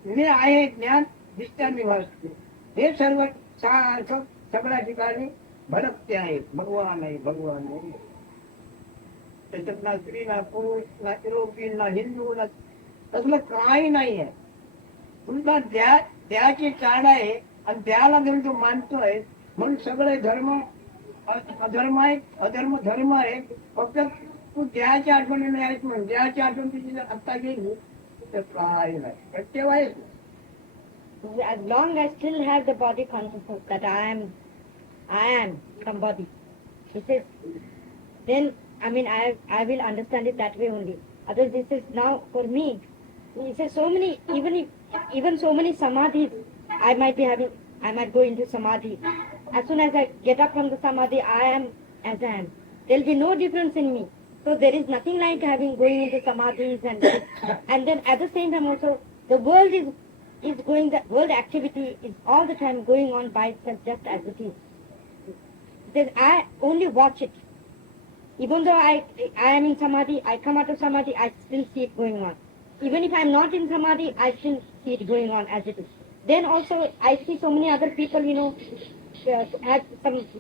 मी आहे ज्ञान दिसताना भासते. हे सर्व सारखं सगळ्या ठिकाणी भडकते आहे. भगवान आहे भगवान आहे. त्याच्यात ना स्त्री ना पुरुष ना युरोपियन ना हिंदू ना तसलं काही नाही आहे. तुमचा देहाची चाड आहे आणि देहाला घेऊन तो मानतोय म्हणून सगळे धर्म अधर्म आहे अधर्म धर्म आहे. फक्त तू देहाच्या आठवणीने आहेस म्हणून देहाची आठवण तुझी जर आत्ता गेली तर काय नाही. प्रत्येक वेळेस As long as I still have the body consciousness that I am some body, he says, then I will understand it that way only. Otherwise, this is now for me. He says so many, even so many samadhis I might be having. I might go into samadhi. As soon as I get up from the samadhi, I am as I am. There will be no difference in me. So there is nothing like going into samadhis and then at the same time also the world is going, the world activity is all the time going on by itself just as it is. Then I only watch it. Even though I am in samadhi, I come out of samadhi, I still see it going on. Even if I am not in samadhi, I still see it going on as it is. Then also I see so many other people,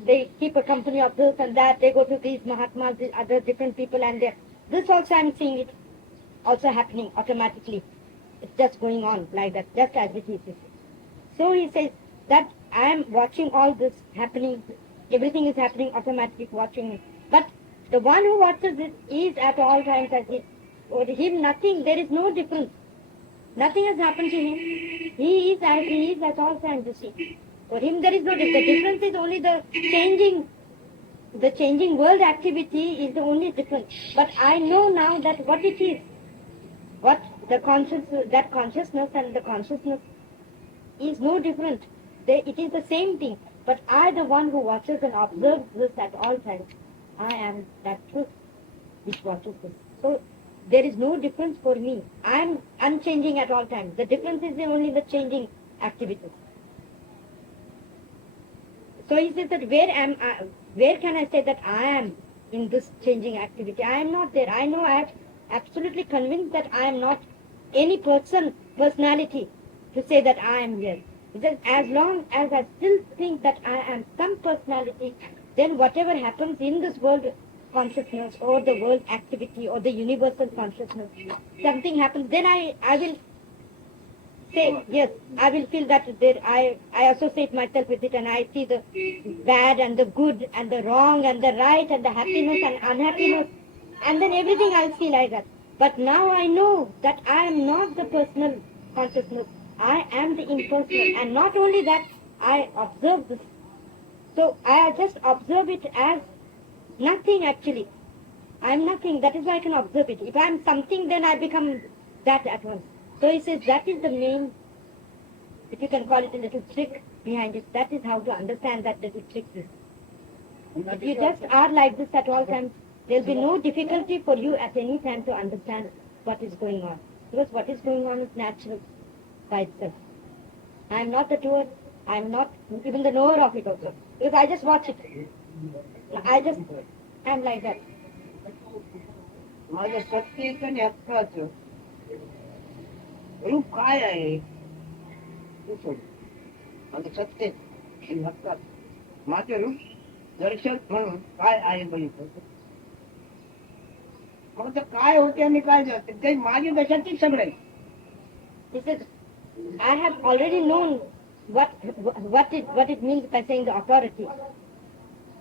they keep a company of this and that, they go to these Mahatmas, these other different people, and this also I am seeing it also happening automatically. It's just going on like that, just as it is. So he says that I am watching all this happening, everything is happening automatically, watching it. But the one who watches it is at all times as it. For him nothing, there is no difference. Nothing has happened to him. He is as he is at all times, you see. For him there is no difference. The difference is only the changing world activity is the only difference. But I know now that what it is, what the consciousness and the consciousness is no different. It is the same thing. But I, the one who watches and observes this at all times, I am that truth which watches this. So there is no difference for me. I am unchanging at all times. The difference is only the changing activities. So he says that where can I say that I am in this changing activity? I am not there. I know, I am absolutely convinced that I am not any personality to say that I am here. He says as long as I still think that I am some personality, then whatever happens in this world consciousness or the world activity or the universal consciousness, something happens, then I will say, yes, I will feel that I associate myself with it and I see the bad and the good and the wrong and the right and the happiness and unhappiness and then everything I'll see like that. But now I know that I am not the personal consciousness. I am the impersonal, and not only that, I observe this. So I just observe it as nothing actually. I am nothing, that is why I can observe it. If I am something, then I become that at once. So he says that is the main, if you can call it a little trick, behind it. That is how to understand that little trick is. If you just are like this at all times, there'll be no difficulty for you at any time to understand what is going on. Because what is going on is natural by itself. I am not the doer. I am not even the knower of it also. Because I just watch it. I just am like that. माझं सत्तेच आणि हक्काचं रूप काय आहे ते सोड. माझं सत्तेच आणि हक्काच माझं रूप दर्शन म्हणून काय आहे बघितलं. मग तर काय होते आणि काय जाते ते माझी दशातीच सगळं आहे. He says, I have already known what it means by saying the authority.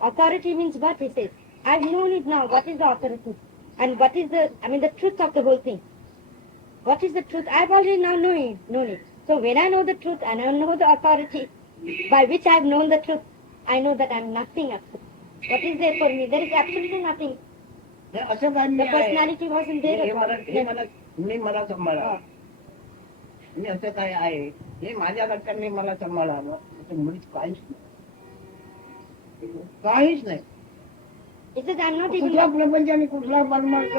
Authority means what, he says. I've known it now. What is the authority? And what is the truth of the whole thing? What is the truth? I've already now known it. So when I know the truth and I know the authority by which I've known the truth, I know that I'm nothing absolute. What is there for me? There is absolutely nothing. हे असं काय मी The आहे. personality wasn't there hey at मला all. हे मला मी मला सांभाळा. मी असं काय आहे हे माझ्या घरच्यांनी मला सांभाळावं असं मुळीच काहीच नाही. काहीच नाही. He says, I'm not even... कुठला प्रपंच आणि कुठला परमार्थ,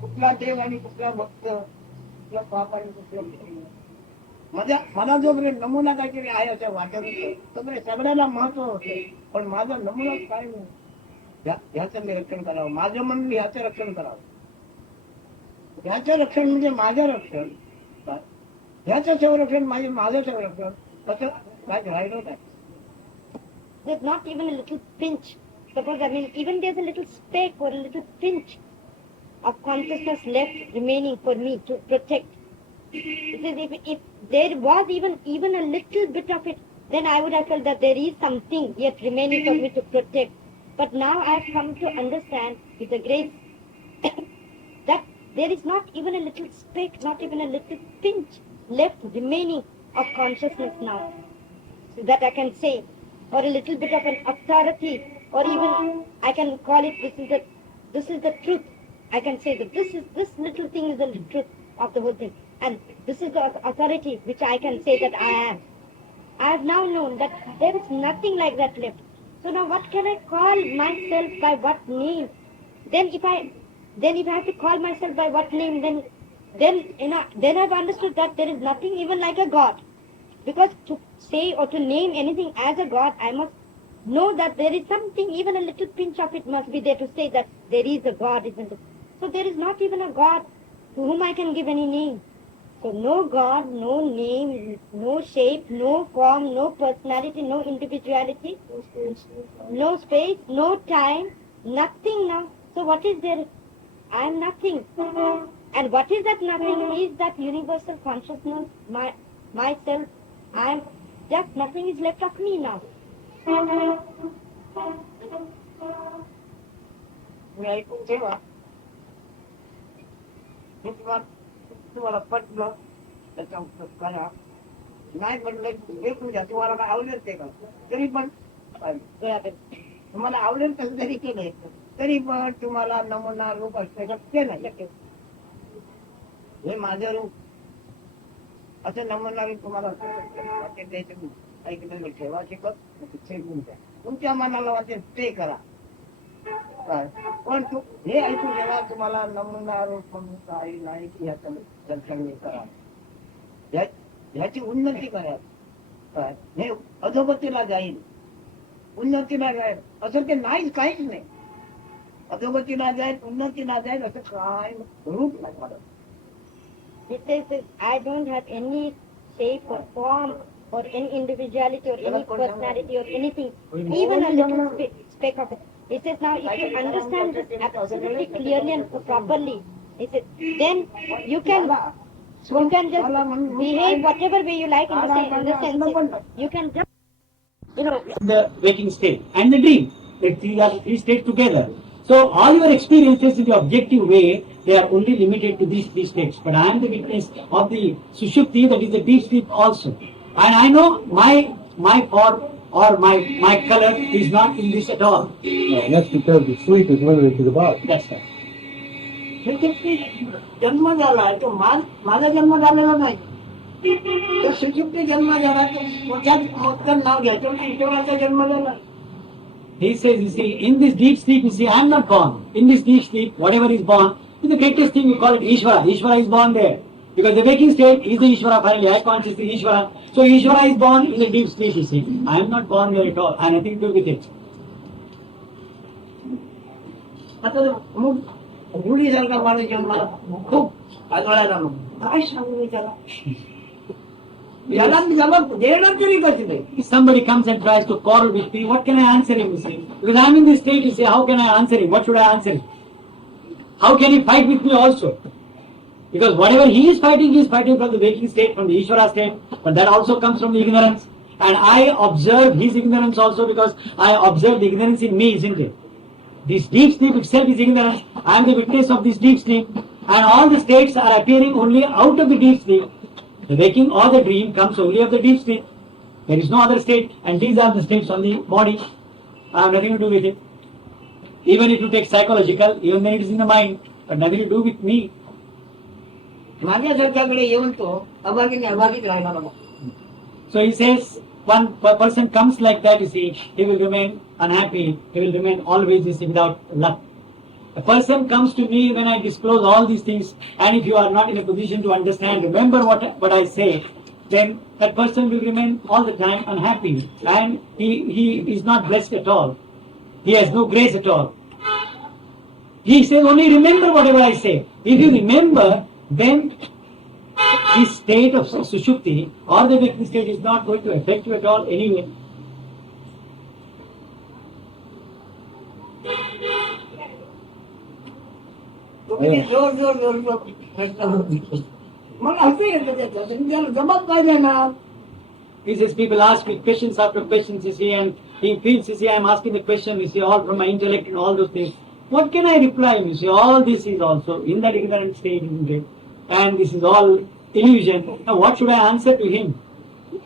कुठला देव आणि कुठला भक्त, कुठला पाप आणि कुठला पुण्य. मला जोपर्यंत नमुना काहीतरी आहे असं वाटत होतं तोपर्यंत सगळ्याला महत्व होतं. पण माझा नमुना काय नाही. ह्याचं मी रक्षण करावं. माझं मन मी ह्याचं रक्षण करावं. ह्याचं रक्षण म्हणजे माझं रक्षण. ह्याचं संरक्षण म्हणजे माझं संरक्षण. कसं काय राहिलं काय. There's not even a little pinch. Suppose, even there's a little speck or a little pinch of consciousness left remaining for me to protect. It says if there was even a little bit of it, then I would have felt that there is something yet remaining for me to protect. But now I have come to understand with the grace that there is not even a little speck, not even a little pinch left remaining of consciousness now. So that I can say, or a little bit of an authority, or even I can call it this is the truth. I can say that this little thing is the truth of the whole thing, and this is the authority which I can say that I am. I have now known that there is nothing like that left. So now what can I call myself by what name? Then if I have to call myself by what name, then I've understood that there is nothing even like a God. Because to say or to name anything as a God, I must know that there is something, even a little pinch of it must be there to say that there is a God, isn't it? So there is not even a God to whom I can give any name. So no God, no name, no shape, no form, no personality, no individuality, no space, no time, nothing now. So what is there? I am nothing. And what is that nothing? Is that universal consciousness, myself. I am just nothing is left of me now. मी ऐकून ठेवा. हे तुम्हाला पटलं त्याचा उपयोग करा. नाही पटलं ऐकून घ्या. तुम्हाला काय आवडेल ते का तरी पण तुम्हाला आवडेल कसं जरी केलं तरी पण तुम्हाला नमुना रूप असणे शक्य नाही. हे माझं रूप असं नमुना रूप तुम्हाला ऐकलं ठेवा. शिकत तुमच्या मनाला वाटेल ते करा. पण हे ऐकून घ्या. तुम्हाला नमुना रूप म्हणून काही नाही की ह्याचं दर्शन करा. ह्याची उन्नती करा. हे अधोगतीला जाईल, उन्नतीला जाईल असं ते नाहीच, काहीच नाही. अधोगतीला जाईल, उन्नतीला जाईल असं काय रूप नाही मला. It says I don't have any shape or form or any individuality or any personality or anything, even a little speck of it. It says now if you understand this absolutely clearly and properly, it says, then you can just behave whatever way you like in the sense. You can just, the waking state and the dream. The three states together. So all your experiences in the objective way, they are only limited to these three states. But I am the witness of the Sushupti, that is the deep sleep also. And I know my form or my color is not in this at all. No, and that's because the sleep is limited to the body. That's right. जन्म झाला तो माझा जन्म झालेला नाही. तर सुषुप्ती जन्म झाला तर त्यात नाव घ्यायचं म्हणजे ईश्वराचा जन्म झाला. He says, you see, in this deep sleep, you see, I am not born. In this deep sleep, whatever is born, is the greatest thing, you call it Ishvara. Ishvara is born there. Because the waking state is the Ishvara finally, I conscious is Ishvara. So Ishvara is born in the deep sleep, you see. I am not born there at all. I have nothing to do with it. आता मग गुढीसारखा माणूस जन्माला खूप आजोळ्याला मग काय सांगू मी त्याला याला मी जबाब देणार तरी कशी नाही. If somebody comes and tries to quarrel with me, what can I answer him, you see? Because I am in this state, you see, how can I answer him? What should I answer him? How can he fight with me also? Because whatever he is fighting from the waking state, from the Ishvara state, but that also comes from the ignorance. And I observe his ignorance also because I observe the ignorance in me, isn't it? This deep sleep itself is ignorance. I am the witness of this deep sleep. And all the states are appearing only out of the deep sleep. The waking or the dream comes only of the deep sleep. There is no other state. And these are the states on the body. I have nothing to do with it. Even if you take psychological, even then it is in the mind. But nothing to do with me. माझ्यासारख्याकडे येऊन तो अभागीने अभागीत राहिला बाबा. So he says, one person comes like that, you see, he will remain unhappy, he will remain always, you see, without luck. A person comes to me when I disclose all these things, and if you are not in a position to understand, remember what I say, then that person will remain all the time unhappy, and he is not blessed at all. He has no grace at all. He says, only remember whatever I say. If you remember, then this state of sushupti or the waking state is not going to affect you at all anyway. तो किती जोर जोर जोर जोर प्रश्न होतो. मला हसू येतं त्याचं. तुम्ही त्याला जबाब काय देणार. He says people ask me questions after questions, you see, and he feels, you see, I am asking the question, you see, all from my intellect and all those things. What can I reply him? You see, all this is also in that ignorant state, isn't it? And this is all illusion. Now what should I answer to him?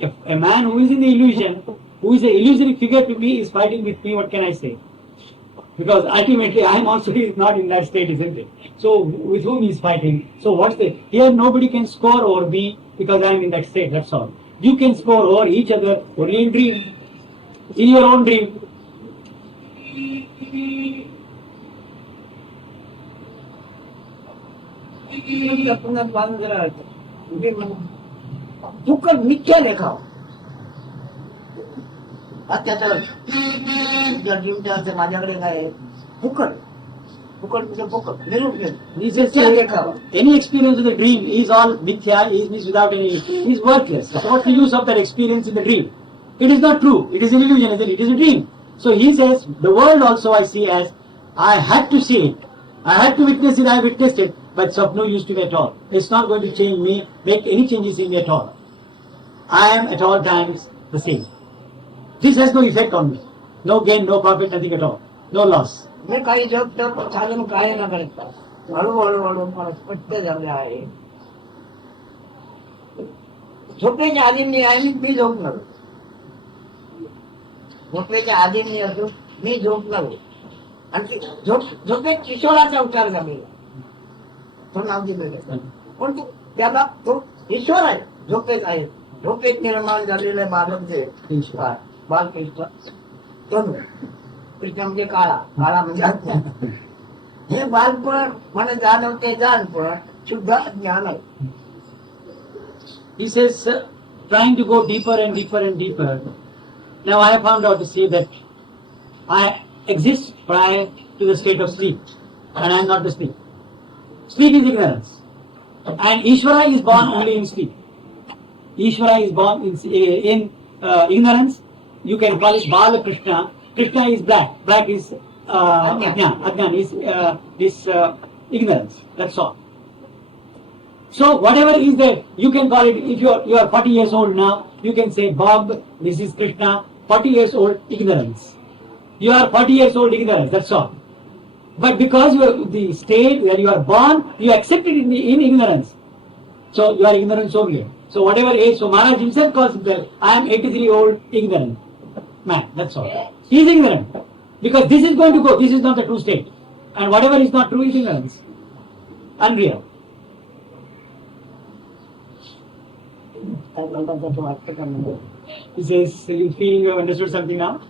If a man who is in the illusion, who is an illusory figure to me, is fighting with me, what can I say? Because ultimately I am also not in that state, isn't it? So with whom he is fighting? So what's the... Here nobody can score over me because I am in that state, that's all. You can score over each other only in dream. In your own dream. पुन्हा बांधून जरा फुकट मिथ्या देखाव. अत्याचार माझ्याकडे काय फुकट फुकट म्हणजे फुकट निरूपण He says, मिथ्या देखावा. any experience of the dream is all mithya, is without any, is worthless. So what's the use of that experience in the dream? It is not true. It is an illusion, isn't it? It is a dream. So he says, the world also I see as, I had to see it. I had to witness it, I witnessed it, but it's of no use to me at all. It's not going to change me, make any changes in me at all. I am at all times the same. This has no effect on me. No gain, no profit, nothing at all. No loss. मी काही जप तप साधन काय ना करत हळूहळू हळू मला स्पष्ट झाले आहे. झोपेच्या आधी मी झोपणार. झोपेच्या आधी मी असो मी झोपणार. आणि झोपेत ईश्वराचा उच्चार झाला. तो नाव दिलेलं पण त्याला तो ईश्वर आहे. झोपेत आहे. झोपेत निर्माण झालेले बालक जे बालकृष्ण तनु कृष्ण म्हणजे काळा काळा म्हणजे अज्ञान. हे बालपण मला जाणवते जाणपण शुद्ध ज्ञान आहे. He says, trying to go deeper and deeper and deeper. Now I have found out to see that I exist prior to the state of sleep, and I am not the sleep. Sleep is ignorance, and Ishvara is born only in sleep. Ishvara is born in ignorance. You can call it Bala Krishna. Krishna is black. Black is Ajnan is this ignorance. That's all. So whatever is there, you can call it. If you are 40 years old now, you can say Bob. This is Krishna. 40 years old ignorance. You are 40 years old ignorance. That's all. But because you are the state where you are born, you accept it in ignorance. So you are ignorance only. So whatever age, so Maharaj himself calls himself, I am 83 old ignorant man. That's all. He is ignorant. Because this is going to go. This is not the true state. And whatever is not true is ignorance. Unreal. काय बोलतात त्याचं वाटतं का नाही? He says, you feel you have understood something now?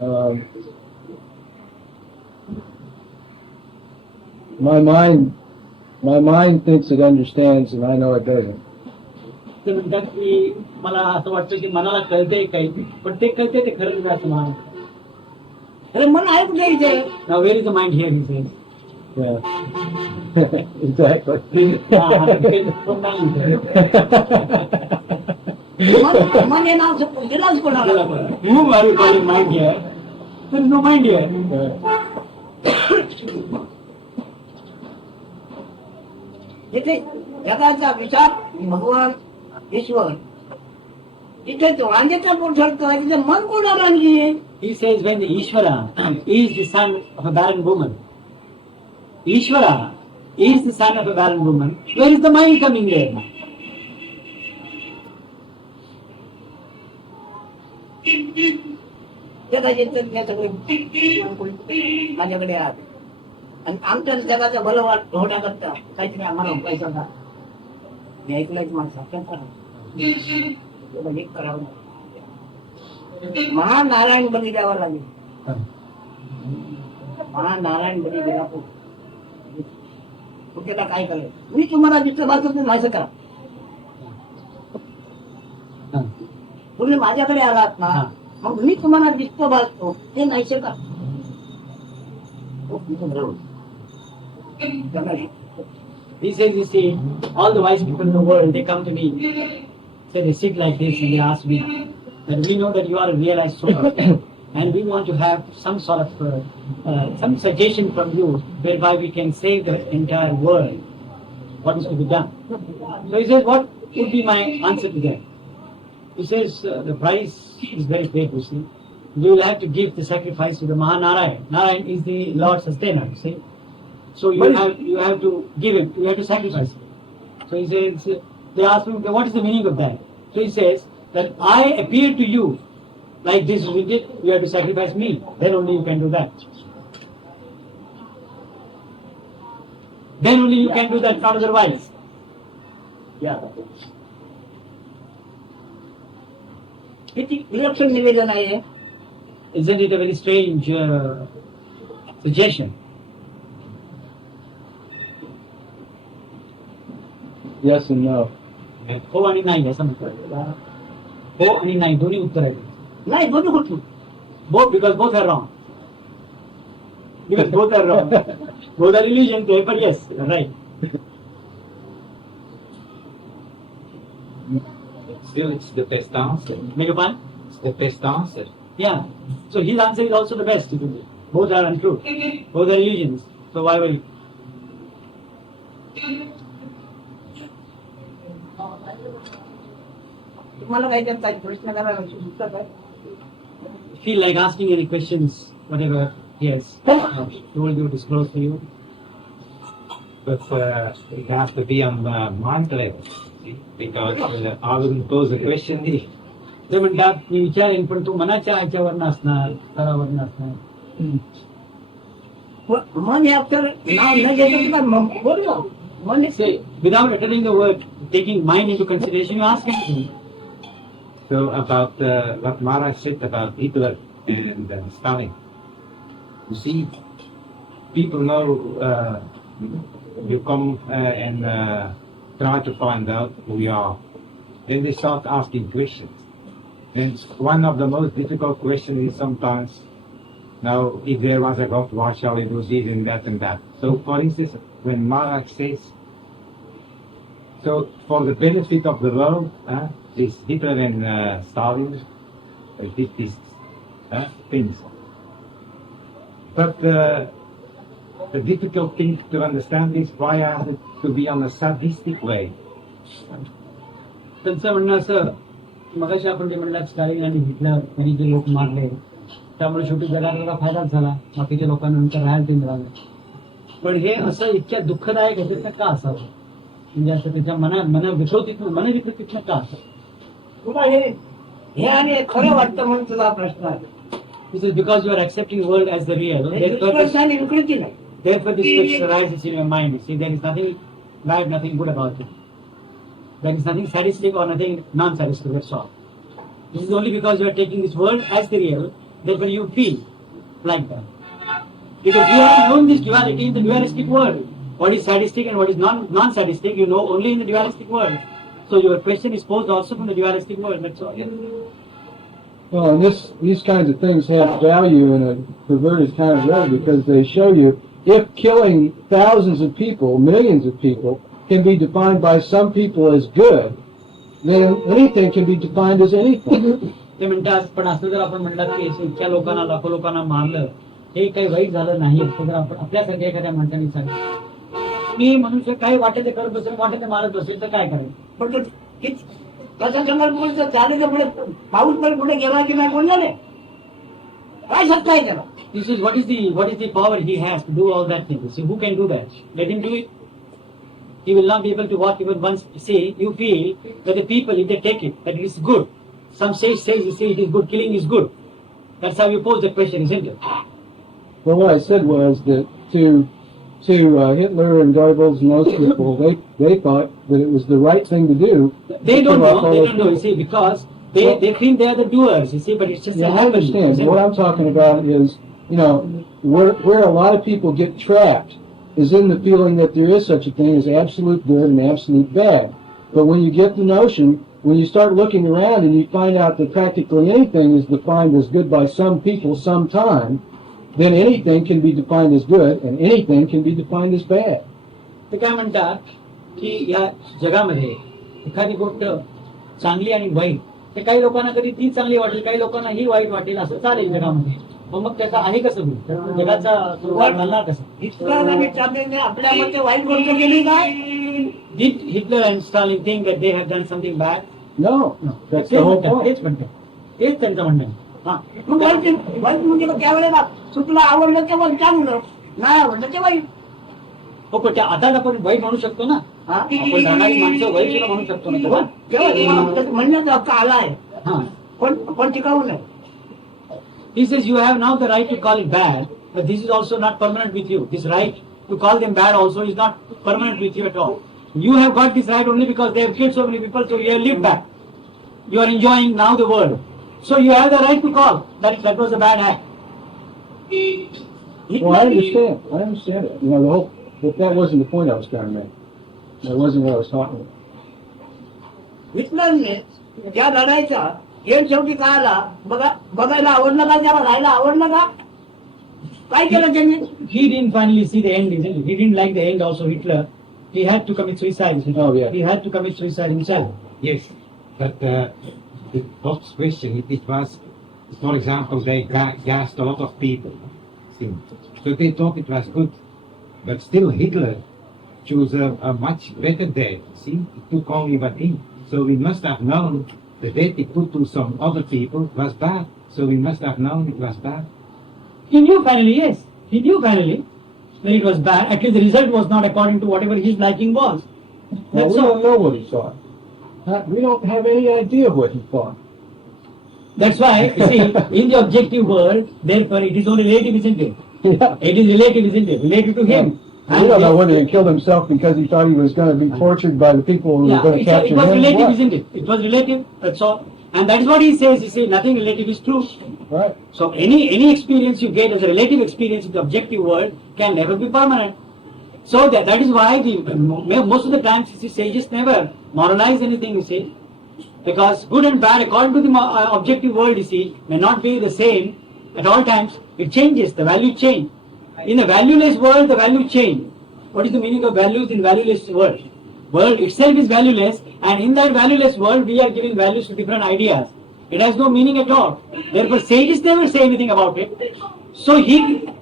Um, my mind thinks it understands, and I know it doesn't. ते म्हणतात की मला असं वाटतं की मनाला कळतंय काही, पण ते कळते ते खरंच नाही असं म्हणा. अरे मन आहे कुठे इथे? Now where is the mind here, he says. Yeah, exactly. From mind. मन हे नाव दिलाच कोणाला? Whom are you calling mind here? There is no mind here. जिथे जगाचा विचार भगवान ईश्वर तिथे तो रांगेचा पोट ठरतोय तिथे मन कोणाला रांगी आहे? He says when the Ishvara is the son of a barren woman, Ishvara is the son of a barren woman, where is the mind coming there? जगाचे तज्ञ सगळे माझ्याकडे आहात आणि आमच्या जगाचा भलं वाट होण्या करता काहीतरी आम्हाला पैसा द्या. मी ऐकलंय माणसं एक करावं महानारायण बली द्यावा लागेल. महानारायण बली दिला त्याला काय करेल? मी तुम्हाला जिथं वाचतो ते माझं करा. तुम्ही माझ्याकडे आलात ना, मग मी तुम्हाला दिसतो भासतो ते नाही का? He says, you see, all the wise people in the world, they come to me, say they sit like this and they ask me that we know that you are a realized soul and we want to have some sort of some suggestion from you whereby we can save the entire world. What is to be done? So he says, what would be my answer to them? He says, the price is very big, you see. You will have to give the sacrifice to the Mahanarayan. Narayan is the Lord Sustainer, you see. So you have to give him, you have to sacrifice him. So he says, they ask him, what is the meaning of that? So he says, that I appear to you like this, you have to sacrifice me. Then only you can do that. Then only you can do that, not otherwise. Yeah. किती विलक्षण निवेदन आहे. Isn't it a very strange suggestion? Yes and no. हो आणि नाही असं म्हणतात. हो आणि नाही दोन्ही उत्तर आहेत. नाही दोन्ही गोष्टी. Both, because both are wrong. Because both are wrong. Both are illusions there, but yes, right. Still, it's the best answer. Beg your pardon? It's the best answer. Yeah. So his answer is also the best. Both are untrue. Both are illusions. So why will तुम्हाला काय त्यांचा प्रश्न करायला सुचतं काय? feel like asking any questions, whatever he has told you, disclosed to you? But it has to be on the mind level. See? Because I wouldn't pose a question if ते म्हणतात मी विचारेन पण तू मनाच्या ह्याच्यावरनं असणार, स्तरावरनं असणार. मन हे अक्षर नाव न घेतं तर मन बोललो. मन Say, without uttering the word, taking mind into consideration, you ask anything. so about what Maharaj said about Hitler and Stalin. You see, people know you come and try to find out who you are. Then they start asking questions. And one of the most difficult questions is sometimes, now, if there was a God, why shall he do this and that and that? So, for instance, when Maharaj says, so for the benefit of the world, this Hitler and Stalin did these things. But the difficult thing to understand is why I have to be on a sadistic way. त्यांचं म्हणणं असं, मगाशी आपण जे म्हणलं Stalin आणि Hitler यांनी जे लोक मारले त्यामुळे शेवटी जगाला जरा फायदाच झाला, बाकीच्या लोकांनंतर राहायला ते मिळालं. पण हे असं इतक्या दुःखदायक ह्याच्यातनं का असावं? म्हणजे असं त्याच्या मनविकृतीतनं का असावं? तुला हे आणि खरं वाटतं म्हणून तुझा प्रश्न आहे. This is because you are accepting the world as the real. प्रश्न आणि विकृती नाही. Therefore this question arises in your mind. You see, there is nothing bad, nothing good about it. There is nothing sadistic or nothing non-sadistic, that's all. This is only because you are taking this world as the real, therefore you feel like that. Because you have known this duality in the dualistic world. What is sadistic and what is non-sadistic, you know only in the dualistic world. So your question is posed also from the dualistic world, that's all. Well, and these kinds of things have value in a perverted kind of way because they show you if killing thousands of people, millions of people, can be defined by some people as good, then anything can be defined as anything. ते म्हणतात पण असं जर आपण म्हणलं की इतक्या लोकांना लाखो लोकांना मारलं हे काही वाईट झालं नाही असं जर आपण आपल्यासारख्या एखाद्या माणसाने सांगितलं मी मनुष्य काही वाटेल ते करत बसेल वाटेल ते मारत बसेल तर काय करेल पण तो कसं जंगल बोलतो चालेल पुढे पाऊस पण पुढे गेला की नाही कोण जाणे काय सत्ता आहे त्याला This is what is the power he has to do all that things. See, who can do that? Let him do it. He will not be able to walk even once. See, you feel that the people, if they take it, that it is good. Some says you say it is good, killing is good. That's how you pose the question, isn't it? Well, what I said was that to Hitler and Goebbels and those people, they thought that it was the right thing to do. They don't know, you see, because they think they are the doers, you see, but it's just Yeah, a I happening. understand. isn't What it? I'm talking about is, where a lot of people get trapped is in the feeling that there is such a thing as absolute good and absolute bad. But when you get the notion, when you start looking around and you find out that practically anything is defined as good by some people sometime, then anything can be defined as good and anything can be defined as bad. ते काय म्हणतात की या जगामध्ये एखादी गोष्ट चांगली आणि वाईट ते काही लोकांना कधी ती चांगली वाटेल काही लोकांना ही वाईट वाटेल असं चालेल जगामध्ये मग त्याचा आहे कसं होईल जगाचा सुरुवात घालणार कसं हिटलर आणि स्टॅलिनने आपल्यामध्ये वाईट गोष्ट केली काय Did Hitler and Stalin think that they have done something bad? No, that's the whole point. तेच म्हणतात तेच त्यांचं म्हणणं आहे. हा. मग वाईट म्हणजे त्यावेळेला चुकलं आवडलं तेव्हा चांगलं नाही आवडलं ते वाईट हो पण त्या आता आपण वाईट म्हणू शकतो ना हा? आपण राहणारी माणसं वाईट सुद्धा म्हणू शकतो ना तेव्हा तेव्हा तुम्हाला म्हणण्याचा हक्क आलाय हा पण टिकाऊ नाही He says you have now the right to call it bad, but this is also not permanent with you. This right to call them bad also is not permanent with you at all. You have got this right only because they have killed so many people, so you have lived back. You are enjoying now the world. So you have the right to call that was a bad act. Well, I understand it. But that wasn't the point I was trying to make. That wasn't what I was talking about. हिटलरने त्या लढाईचा and शेवटी काय आला बघायला आवडलं का त्याला राहायला आवडलं का काय केलं त्यांनी He didn't finally see the end, isn't it? He didn't like the end also, Hitler. He had to commit suicide. Isn't it? Oh, yeah. He had to commit suicide himself. Yes, but the Bob's question, it was, for example, they gassed a lot of people. See? So they thought it was good. But still Hitler chose a much better death. See, he took only one thing. So we must have known the death he put to some other people was bad. So we must have known it was bad. He knew finally, yes. He knew finally that it was bad. At least the result was not according to whatever his liking was. Well, That's we all. don't know what he thought. We don't have any idea what he thought. That's why, you see, in the objective world, therefore it is only relative, isn't it? Yeah. It is relative, isn't it? Relative to him. We don't know whether he killed himself because he thought he was going to be tortured by the people who were going to capture it was him. relative, What? isn't it? It was relative, that's all. And that is what he says, you see, nothing relative is true. Right. So any experience you get as a relative experience in the objective world can never be permanent. So that is why most of the times you see, sages never moralize anything, you see. Because good and bad according to the objective world, you see, may not be the same at all times. It changes, the value change. In a valueless world, the value change. What is the meaning of values in valueless world? World itself is valueless, and in that valueless world, we are giving values to different ideas. It has no meaning at all. Therefore, sages never say anything about it. So you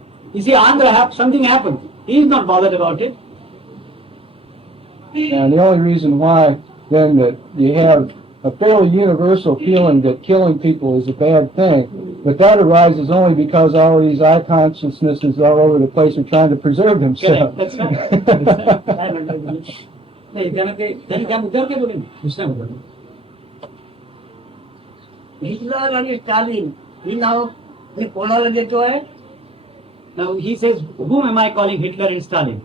see, Andhra, something happened. He is not bothered about it. And the only reason why then that you have a fairly universal feeling that killing people is a bad thing, but that arises only because all these eye consciousnesses all over the place are trying to preserve themselves. Correct, that's right. That's right. नाही त्यानं त्या मुद्द्यावर काय बोलेन दुसऱ्या मुद्द्यावर Hitler आणि Stalin ही नाव मी कोणाला देतोय Now he says, whom am I calling Hitler and Stalin?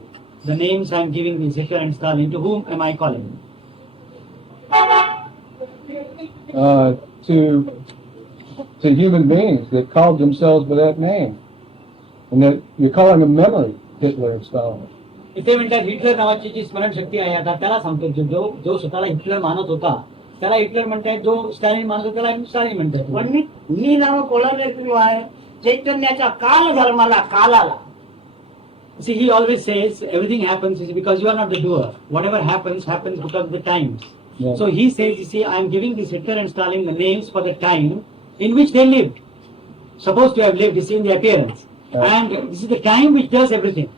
The names I am giving these Hitler and Stalin, to whom am I calling? to human beings that called themselves by that name, and that you're calling them memory, Hitler and Stalin. इथे म्हणतात Hitler नावाची जी स्मरणशक्ती आहे आता त्याला सांगतो जो स्वतःला हिटलर मानत होता त्याला हिटलर म्हणतात, जो स्टॅलिन मानतो त्याला स्टॅलिन म्हणतात. पण मी नाव कोणाला आहे चैतन्याच्या काल धर्माला कालाला. See, he always says everything happens is because you are not the doer. Whatever happens because of the times. Yeah. So he says, you see, I am giving this Hitler and Stalin the names for the time in which they lived. Supposed to have lived, you see, in the appearance. Yeah. And this is the time which does everything.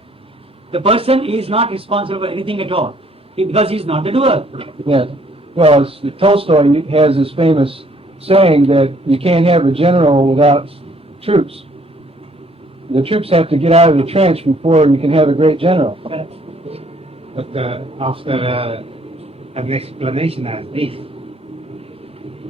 The person is not responsible for anything at all because he is not the doer. Yeah. Well, Tolstoy has this famous saying that you can't have a general without troops. The troops have to get out of the trench before you can have a great general. But after an explanation as this,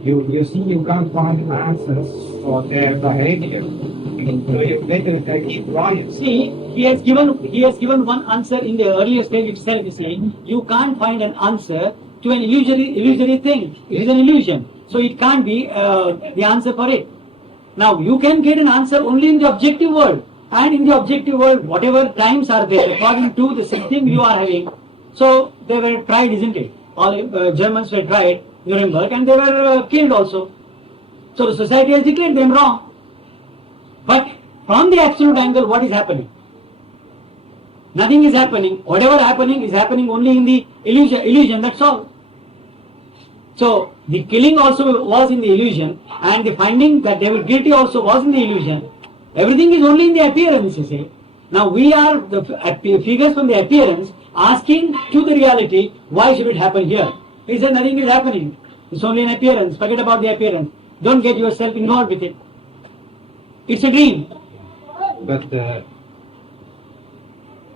you see you can't find answers for their behavior. So you better keep quiet. See, he has given one answer in the earlier stage itself. You see, you can't find an answer to an illusory thing. It is an illusion, so it can't be the answer for it. Now you can get an answer only in the objective world, and in the objective world, whatever times are there according to the system you are having. So they were tried, isn't it? All Germans were tried, Nuremberg, and they were killed also. So the society has declared them wrong. But from the absolute angle, what is happening? Nothing is happening. Whatever happening is happening only in the illusion, that's all. So the killing also was in the illusion, and the finding that they were guilty also was in the illusion. Everything is only in the appearance, you see. Now we are the figures from the appearance asking to the reality, why should it happen here? He said nothing is happening. It's only an appearance. Forget about the appearance. Don't get yourself involved with it. It's a dream. But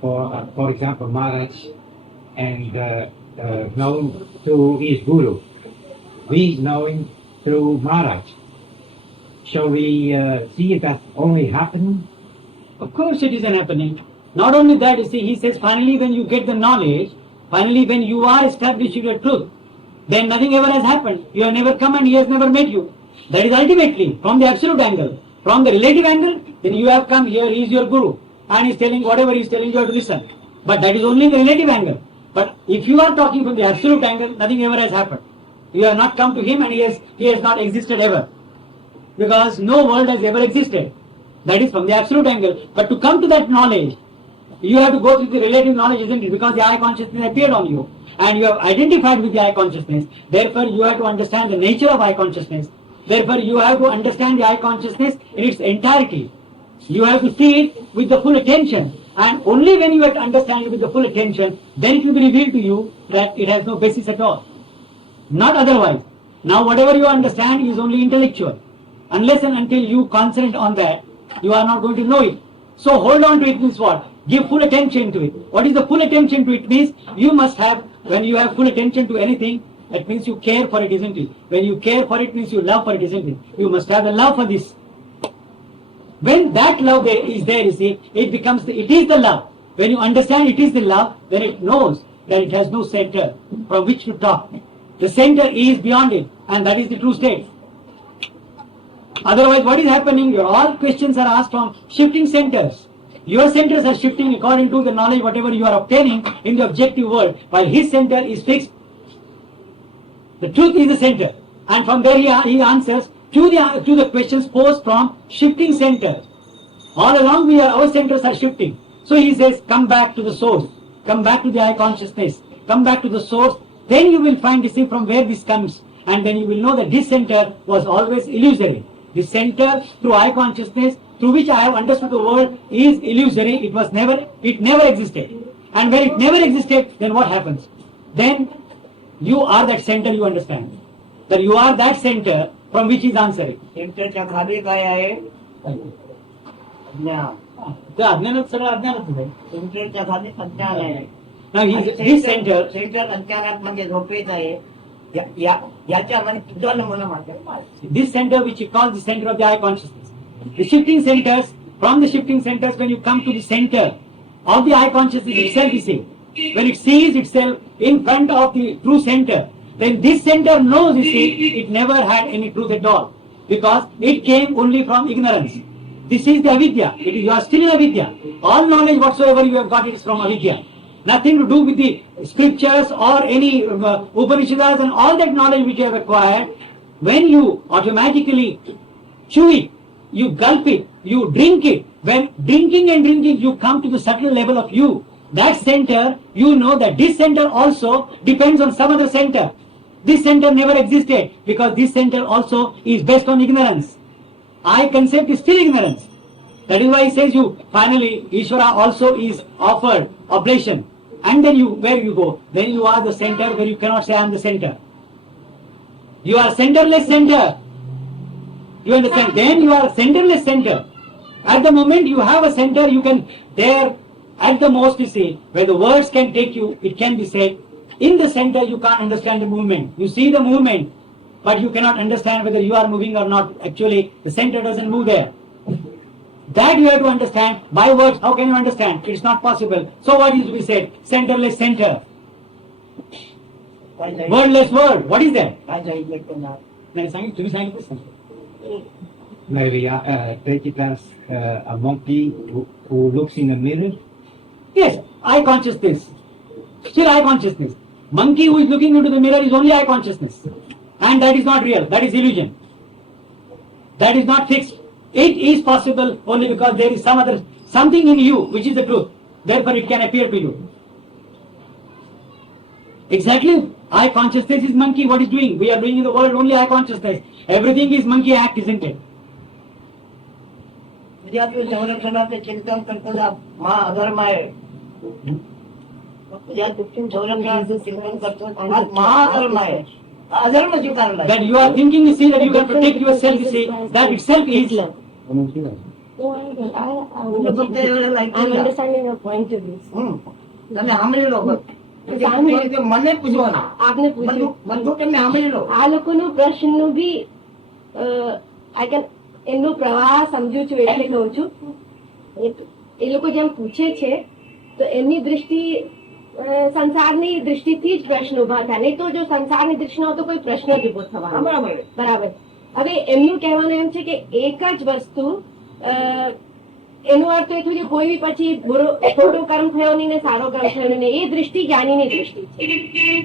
for example, Maharaj and known through his guru, we know him through Maharaj. Shall we see it as only happening? Of course it is an happening. Not only that, you see, he says finally when you get the knowledge, finally when you are established in your truth, then nothing ever has happened. You have never come and he has never met you. That is ultimately from the absolute angle. From the relative angle, then you have come here, he is your guru, and he is telling whatever he is telling you have to listen. But that is only the relative angle. But if you are talking from the absolute angle, nothing ever has happened. You have not come to him and he has not existed ever. Because no world has ever existed. That is from the absolute angle. But to come to that knowledge, you have to go through the relative knowledge, isn't it? Because the eye consciousness appeared on you. And you have identified with the eye consciousness. Therefore, you have to understand the nature of eye consciousness. Therefore, you have to understand the eye consciousness in its entirety. You have to see it with the full attention. And only when you have to understand it with the full attention, then it will be revealed to you that it has no basis at all. Not otherwise. Now, whatever you understand is only intellectual. Unless and until you concentrate on that, you are not going to know it. So hold on to it means what? Give full attention to it. What is the full attention to it means? You must have, when you have full attention to anything, that means you care for it, isn't it? When you care for it means you love for it, isn't it? You must have the love for this. When that love is there, you see, it is the love. When you understand it is the love, then it knows that it has no center from which to talk. The center is beyond it, and that is the true state. Otherwise, what is happening? All questions are asked from shifting centers. Your centers are shifting according to the knowledge, whatever you are obtaining in the objective world, while his center is fixed. The truth is the center, and from there he answers to the questions posed from shifting centers. All along our centers are shifting. So he says, come back to the source, come back to the eye consciousness, come back to the source. Then you will find, see, from where this comes, and then you will know that this center was always illusory. This center through eye consciousness, through which I have understood the world, is illusory. It never existed. And when it never existed, then what happens? Then you are that center, you understand. That you are that center from which he is answering. सेंटरच्या खाली काय आहे अज्ञान. The अज्ञानात सगळं अज्ञानातच आहे. सेंटरच्या खाली अज्ञान आहे. Now his center, सेंटर अज्ञानात म्हणजे झोपेत आहे. याच्यामध्ये तुझं नमुना माझ्या. this center which he calls the center of the eye consciousness. The shifting centers, from the shifting centers, when you come to the center of the eye consciousness itself, you see, when it sees itself in front of the true center, then this center knows, you see, it never had any truth at all. Because it came only from ignorance. This is the avidya. You are still in avidya. All knowledge whatsoever you have got, it is from avidya. Nothing to do with the scriptures or any Upanishads and all that knowledge which you have acquired. When you automatically chew it, you gulp it, you drink it. When drinking and drinking, you come to the subtle level of you. That center, you know that this center also depends on some other center. This center never existed because this center also is based on ignorance. I concept is still ignorance. That is why he says you, finally, Ishvara also is offered oblation. And then where you go? Then you are the center where you cannot say I am the center. You are centerless center. You understand? Then you are centerless center. At the moment you have a center, you can, there at the most you see, where the words can take you, it can be said. In the center you can't understand the movement. You see the movement, but you cannot understand whether you are moving or not. Actually, the center doesn't move there. That you have to understand. By words, how can you understand? It's not possible. So what is to be said? Centerless center. Wordless word. What is that? Maybe take it as a monkey who looks in the mirror. Yes, eye consciousness. Still eye consciousness. Monkey who is looking into the mirror is only eye consciousness. And that is not real. That is illusion. That is not fixed. It is possible only because there is something in you which is the truth. Therefore it can appear to you. Exactly. Eye consciousness is monkey. What is doing? We are doing in the world only eye consciousness. Everything is monkey act, isn't it? विद्यार्थियों संरक्षणाचे चिंतन करताना महाअधर्म आहे. विद्यार्थी संरक्षणाचे चिंतन करतो हा महाअधर्म आहे. अधर्म स्वीकारला. That you are thinking, you see, that you can protect yourself, you see, that itself is. I'm understanding your point of view. તમે સાંભળી લો બસ. મને પૂછવાનું આપને પૂછ્યું બધું તમે સાંભળી લો. આ લોકોનો પ્રશ્નનું બી એમનો પ્રવાહ સમજુ છું એટલે કહું છું. એ લોકો જેમ પૂછે છે તો એમની દૃષ્ટિ સંસારની દૃષ્ટિથી જ પ્રશ્ન ઉભા થાય. નહીં તો જો સંસારની દૃષ્ટિ ન હોય તો કોઈ પ્રશ્ન જ ઉભો થવાનો. બરાબર. હવે એમનું કહેવાનું એમ છે કે એક જ વસ્તુ, એનો અર્થ એ થયું કે કોઈ બી પછી ખોટો કર્મ થયો નહીં ને સારો કર્મ થયો નહીં, એ દૃષ્ટિ જ્ઞાનીની દૃષ્ટિ છે.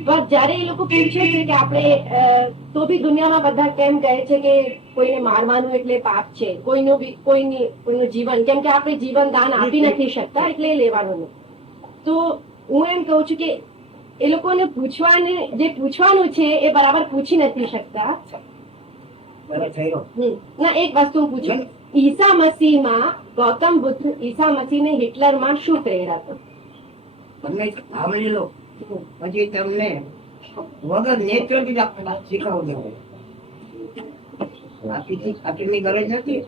પણ જયારે એ લોકો પૂછે છે કે આપણે તો બી દુનિયામાં બધા કેમ કહે છે કે કોઈને મારવાનું એટલે પાપ છે, કોઈનું જીવન, કેમ કે આપણે જીવન દાન આપી નથી શકતા એટલે લેવાનું નહીં. તો હું એમ કહું છું કે એ લોકોને જે પૂછવાનું છે એ બરાબર પૂછી નથી શકતા. ના, એક વસ્તુ હું પૂછું. ઈસા મસીહમાં ગૌતમ બુદ્ધ ઈસા મસીહને હિટલરમાં શું પ્રેરાતો? તમને સાંભળી લો પછી તમને વગર નેચરથી જ આપણે શીખવું દેવું. આખીની ગરજ નથી.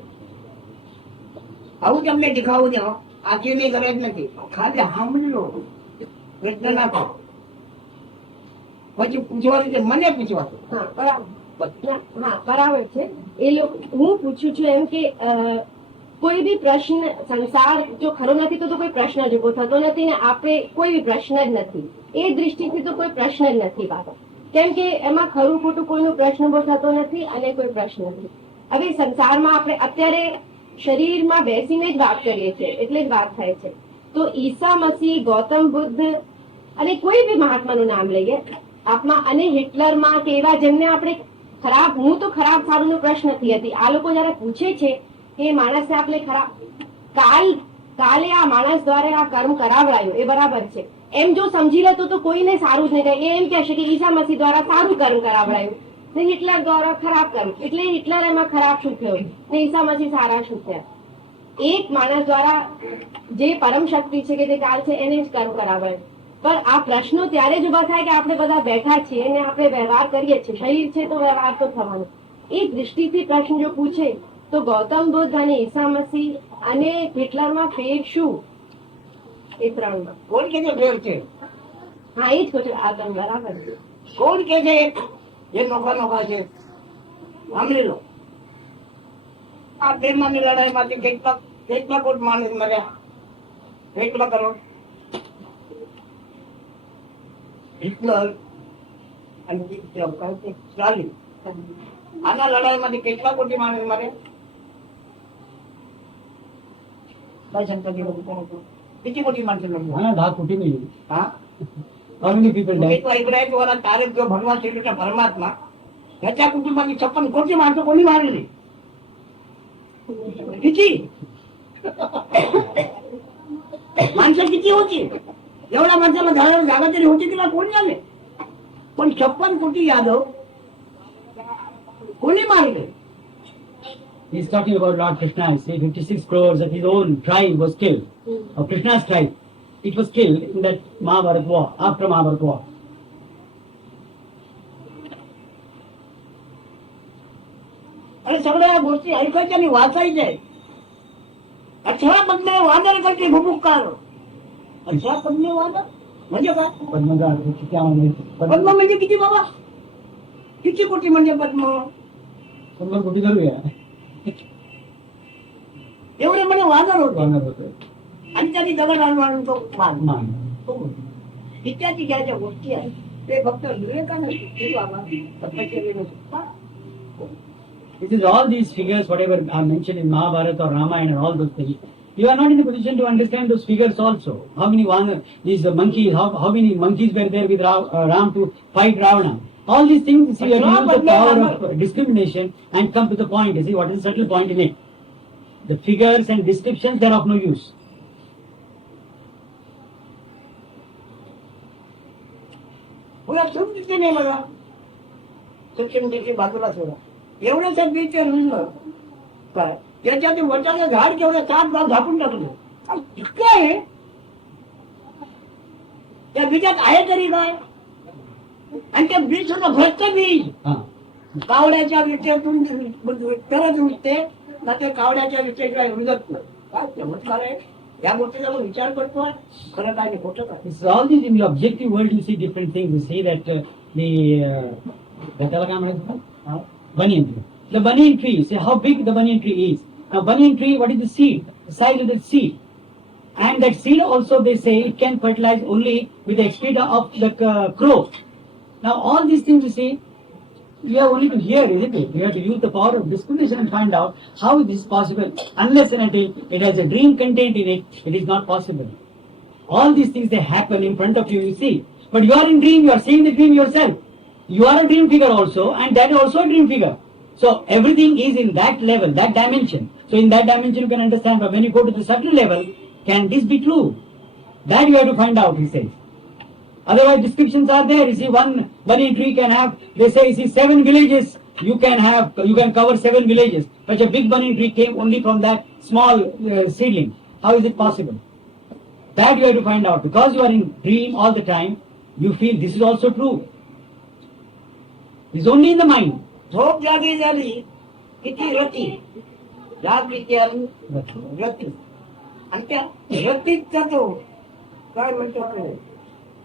આવું તમને શીખવું દો. આખીની ગરજ નથી. ખાલી સાંભળી લો, પ્રશ્ન ના કરો. પછી પૂછવાનું છે, મને પૂછવાનું. હા, બરાબર. હા, બરાબર છે. એ લોકો, હું પૂછું છું એમ કે કોઈ બી પ્રશ્ન, સંસાર જો ખરો નથી તો કોઈ પ્રશ્ન જ ઉભો થતો નથી ને આપણે કોઈ બી પ્રશ્ન જ નથી. એ દૃષ્ટિથી તો કોઈ પ્રશ્ન જ નથી બાબત. કેમ કે એમાં ખરું ખોટું કોઈનો પ્રશ્ન ઉભો થતો નથી અને કોઈ પ્રશ્ન નથી. હવે સંસારમાં આપણે અત્યારે શરીરમાં બેસીને જ વાત કરીએ છીએ એટલે જ વાત થાય છે. તો ઈસા મસીહ, ગૌતમ બુદ્ધ અને કોઈ બી મહાત્માનું નામ લઈએ આપમાં, અને હિટલરમાં કે એવા જેમને આપણે ખરાબ, હું તો ખરાબ સારુંનો પ્રશ્ન નથી હતી. આ લોકો જયારે પૂછે છે કે માણસને આપણે ખરાબ, કાલે આ માણસ દ્વારા આ કર્મ કરાવડાયું એ બરાબર છે એમ જો સમજી લેતો તો કોઈને સારું જ નહીં થાય. એ એમ કહેશે કે ઈસા મસીહ દ્વારા સારું કર્મ કરાવડાયું ને હિટલર દ્વારા ખરાબ કર્મ, એટલે હિટલર એમાં ખરાબ શું થયું ને ઈસા મસીહ સારા શું થયા? એક માણસ દ્વારા જે પરમ શક્તિ છે કે તે કાલ છે એને જ કર્મ કરાવડાયું. પણ આ પ્રશ્નો ત્યારે જ ઉભા થાય કે આપણે બધા બેઠા છીએ અને આપણે વ્યવહાર કરીએ છીએ. શરીર છે તો વ્યવહાર તો થવાનો. એ દૃષ્ટિથી પ્રશ્ન જો પૂછે તો ગૌતમ બુદ્ધ અને ઈસા મસીહ અને હિટલરમાં ફેર શું? એ ત્રણમાં કોણ કે છે ફેર છે? હા, એ જ કહું છું. આ ત્રણ બરાબર છે. કોણ કે છે એ નોખા નોખા છે? સાંભળી લો. આ પ્રેમની લડાઈમાંથી કેટલા કોટ માણસ મર્યા? કેટલા કરોડ? હિટલર आणि ती काय ते चालली. आना लढाईमध्ये કેટલા कोटी माणूस मारे काय सांगता ते लोक किती कोटी माणसं लढली हाँ 10 कोटी नहीं हा how many people तुम्ही died तो ऐकलाय तुम्हाला तारक जो भगवान श्रीकृष्ण परमात्मा ह्याच्या कुटुंबाची 56 कोटी माणसं कोणी मारली किती माणसं किती होती एवढ्या माणसाला घराला जागा तरी होती तिला कोण झाले पण 56 कोटी यादव कोणी मारले he's talking about Lord Krishna. Say 56 crores of his own tribe was killed, of Krishna's tribe. It was killed in that Mahabharata war, after Mahabharata war. आणि सगळ्या गोष्टी ऐकायच्या आणि वाचायच्या 18 बदले वादळ करते भुभुक्कार 18 बदले वादळ म्हणजे काय पद्मजा क्या पद्म म्हणजे किती बाबा किती कोटी म्हणजे पद्म पद्म कोटी करूया एवढे म्हणजे वादळ होते वानर होते आणि त्यांनी दगड आणून तो मान मान इत्यादी घ्यायच्या गोष्टी आहेत ते फक्त विवेकानंद बाबा पद्मश्री नसतात. It is all these figures, whatever are mentioned in Mahabharata or Ramayana and all those things. You are not in a position to understand those figures also. How many these monkeys, how many monkeys were there with Ram to fight Ravana? All these things, you have to use the power of discrimination and come to the point. You see, what is the subtle point in it? The figures and descriptions, they are of no use. पुन्हा समजते नाही बघा सक्षम देशी बाजूला soda एवढ्याच बीचवर म्हणलं काय त्याच्या ते वटाचं झाड केवढं 7 गाव झाकून टाकलं इतकं आहे त्या बीजात आहे तरी काय आणि त्या बीज सुद्धा भ्रष्ट बीज Ah. कावड्याच्या विटेतून तरच उठते ना ते कावड्याच्या विटेशिवाय रुजत नाही काय चमत्कार आहे या गोष्टीचा मग विचार करतो खरं काय नाही खोटं काय It's all these in the objective world. You see different things. You see that त्याला काय म्हणायचं? Banyan tree. The banyan tree. Say how big the banyan tree is. Now banyan tree, what is the seed? The size of the seed. And that seed also they say it can fertilize only with the excreta of the crow. Now all these things you see, you have only to hear, isn't it? You have to use the power of discrimination and find out how this is possible. Unless and until it has a dream content in it, it is not possible. All these things they happen in front of you, you see. But you are in dream, you are seeing the dream yourself. You are a dream figure also, and that is also a dream figure. So everything is in that level, that dimension. So in that dimension you can understand, but when you go to the subtle level, can this be true? That you have to find out, he says. Otherwise descriptions are there. You see, one banyan tree can have, they say, you see, 7 villages, you can cover 7 villages. Such a big banyan tree came only from that small seedling. How is it possible? That you have to find out. Because you are in dream all the time, you feel this is also true. It's only in the mind. झोप जागी झाली किती रती जाग किती आली रती आणि त्या रतीचा तो काय म्हणतात ते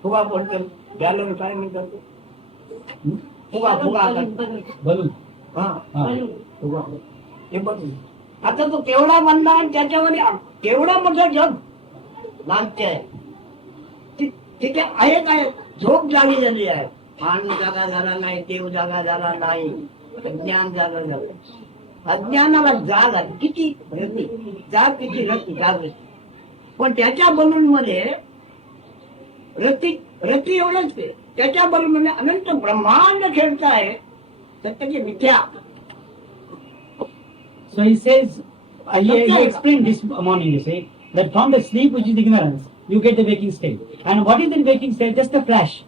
फुगा बोलतो बॅलून काय म्हणतात फुगा फुगा Balloon. हा Ah. फुगा हे बघ आता तो केवढा बनला आणि त्याच्यामध्ये केवढा मोठं जग नाट्य आहे तिथे आहे काय झोप जागी झाली आहे मान जागा झाला नाही देव जागा झाला नाही ज्ञान जागा झालं अज्ञानाला जाग आली किती जाग किती रती जाग पण त्याच्या बलून मध्ये रती एवढंच ते त्याच्या बलून मध्ये अनंत ब्रह्मांड खेळताय तर त्याची मिथ्या So he says, he explained this morning, you say, that from the sleep which is ignorance, you get the waking state. And what is the waking state? Just a flash,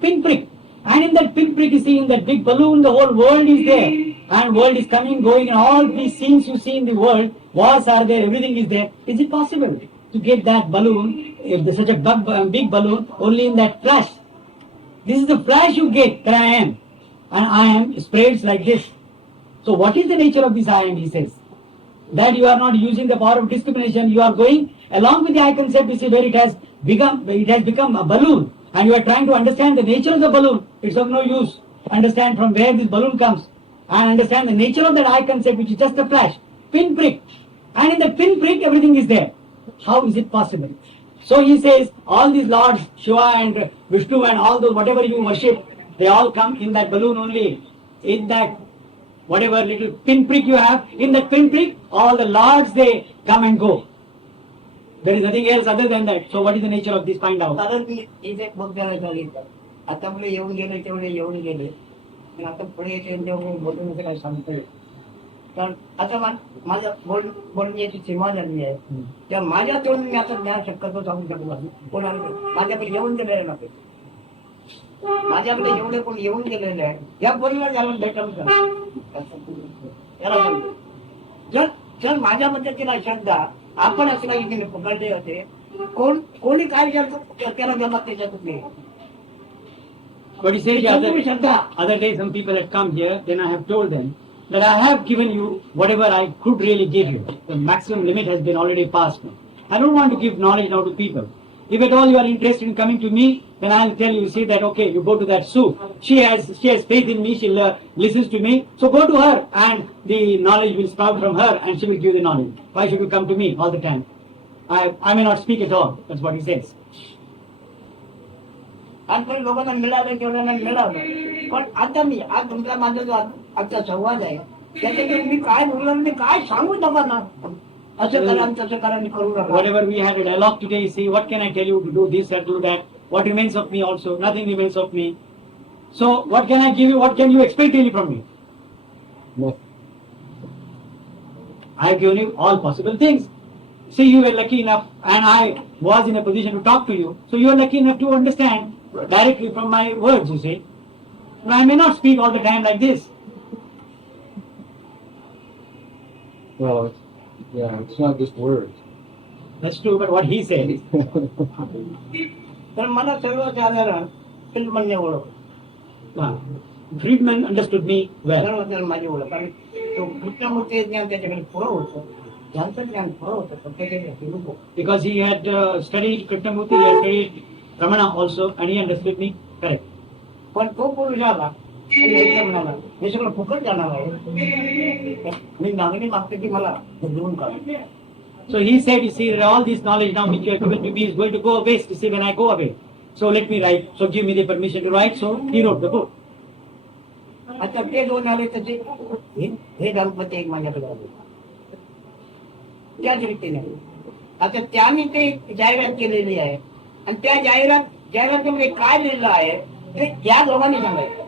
pinprick. And in that pinprick, you see, in that big balloon, the whole world is there. And world is coming, going, and all these things you see in the world, wars are there, everything is there. Is it possible to get that balloon, if there's such a big balloon, only in that flash? This is the flash you get, that I am. And I am spreads like this. So what is the nature of this I am, he says? That you are not using the power of discrimination, you are going along with the I concept, you see, where it has become a balloon. And you are trying to understand the nature of the balloon. It's of no use. Understand from where this balloon comes. And understand the nature of that I concept, which is just a flash. Pinprick. And in the pinprick, everything is there. How is it possible? So he says, all these lords, Shiva and Vishnu and all those, whatever you worship, They all come in that balloon only. In that whatever little pinprick you have, in that pinprick, all the lords they come and go. There is nothing else other than that. So what is the nature of this? Find out. कारण की इथे खूप जण सांगितलं आता आपले येऊन गेले तेवढे येऊन गेले पण आता पुढे जेव्हा बोलून असं काय सांगतोय कारण आता माझ्या बोलण्याची सीमा झाली आहे त्या माझ्या तोंडून मी आता ज्ञान शक्यतो सांगू शकतो नाही. कोणाला माझ्याकडे येऊन गेलेले नव्हते माझ्याकडे एवढे कोण येऊन गेलेले आहे या बोलला त्याला भेटून याला सांगतो. जर जर माझ्या पद्धतीला श्रद्धा आपण असला इथे पकडले होते कोणी काय विचारतो त्याला जमत त्याच्यातून नाही. But he says the other day some people had come here, then I have told them that I have given you whatever I could really give you. The maximum limit has been already passed now. I don't want to give knowledge now to people. If at all you are interested in coming to me, then I'll tell you, see that, okay, you go to that Sue. She has faith in me, she listens to me. So go to her and the knowledge will sprout from her and she will give the knowledge. Why should you come to me all the time? I may not speak at all. That's what he says. आणि लोकांना मिळालं किंवा नाही मिळालं पण आता मी आज तुमचा माझा जो आजचा संवाद आहे त्याच्यात मी काय बोललो मी काय सांगू नका ना असं करा तसं करा मी करू नका. Whatever we had a dialogue today, see, what can I tell you to do this or do that? What remains of me also? Nothing remains of me. So what can I give you? What can you expect really from me? Nothing. I have given you all possible things. See, you were lucky enough and I was in a position to talk to you. So you are lucky enough to understand directly from my words, you see. But I may not speak all the time like this. Well, it's not just words. That's true, but what he said. तर मला सर्वसाधारण फिल्मने ओळख Friedman understood me well. सर्वसाधारण माझी ओळख कारण तो कृष्णमूर्ती ज्ञान त्याच्याकडे पुरं होतं ज्ञानचं ज्ञान पुरं होतं पण त्याच्याकडे Because he had studied Krishnamurti, he had studied Ramana also, and he understood me correct. पण तो पुरुष आला आणि एकदा म्हणाला हे सगळं फुकट जाणार आहे मी मागणी मागते की मला देऊन काढ. So he said, you see, all this knowledge now which you have given to me is going to go waste, you see, when I go away. So let me write, so give me the permission to write, so he wrote the book. आता ते दोन आले तसे हे दाम्पत्य एक माझ्याकडे आले त्याच रीतीने आता त्याने ते जाहिरात केलेली आहे आणि त्या जाहिरातीमध्ये काय लिहिलं आहे ते या दोघांनी सांगायचं.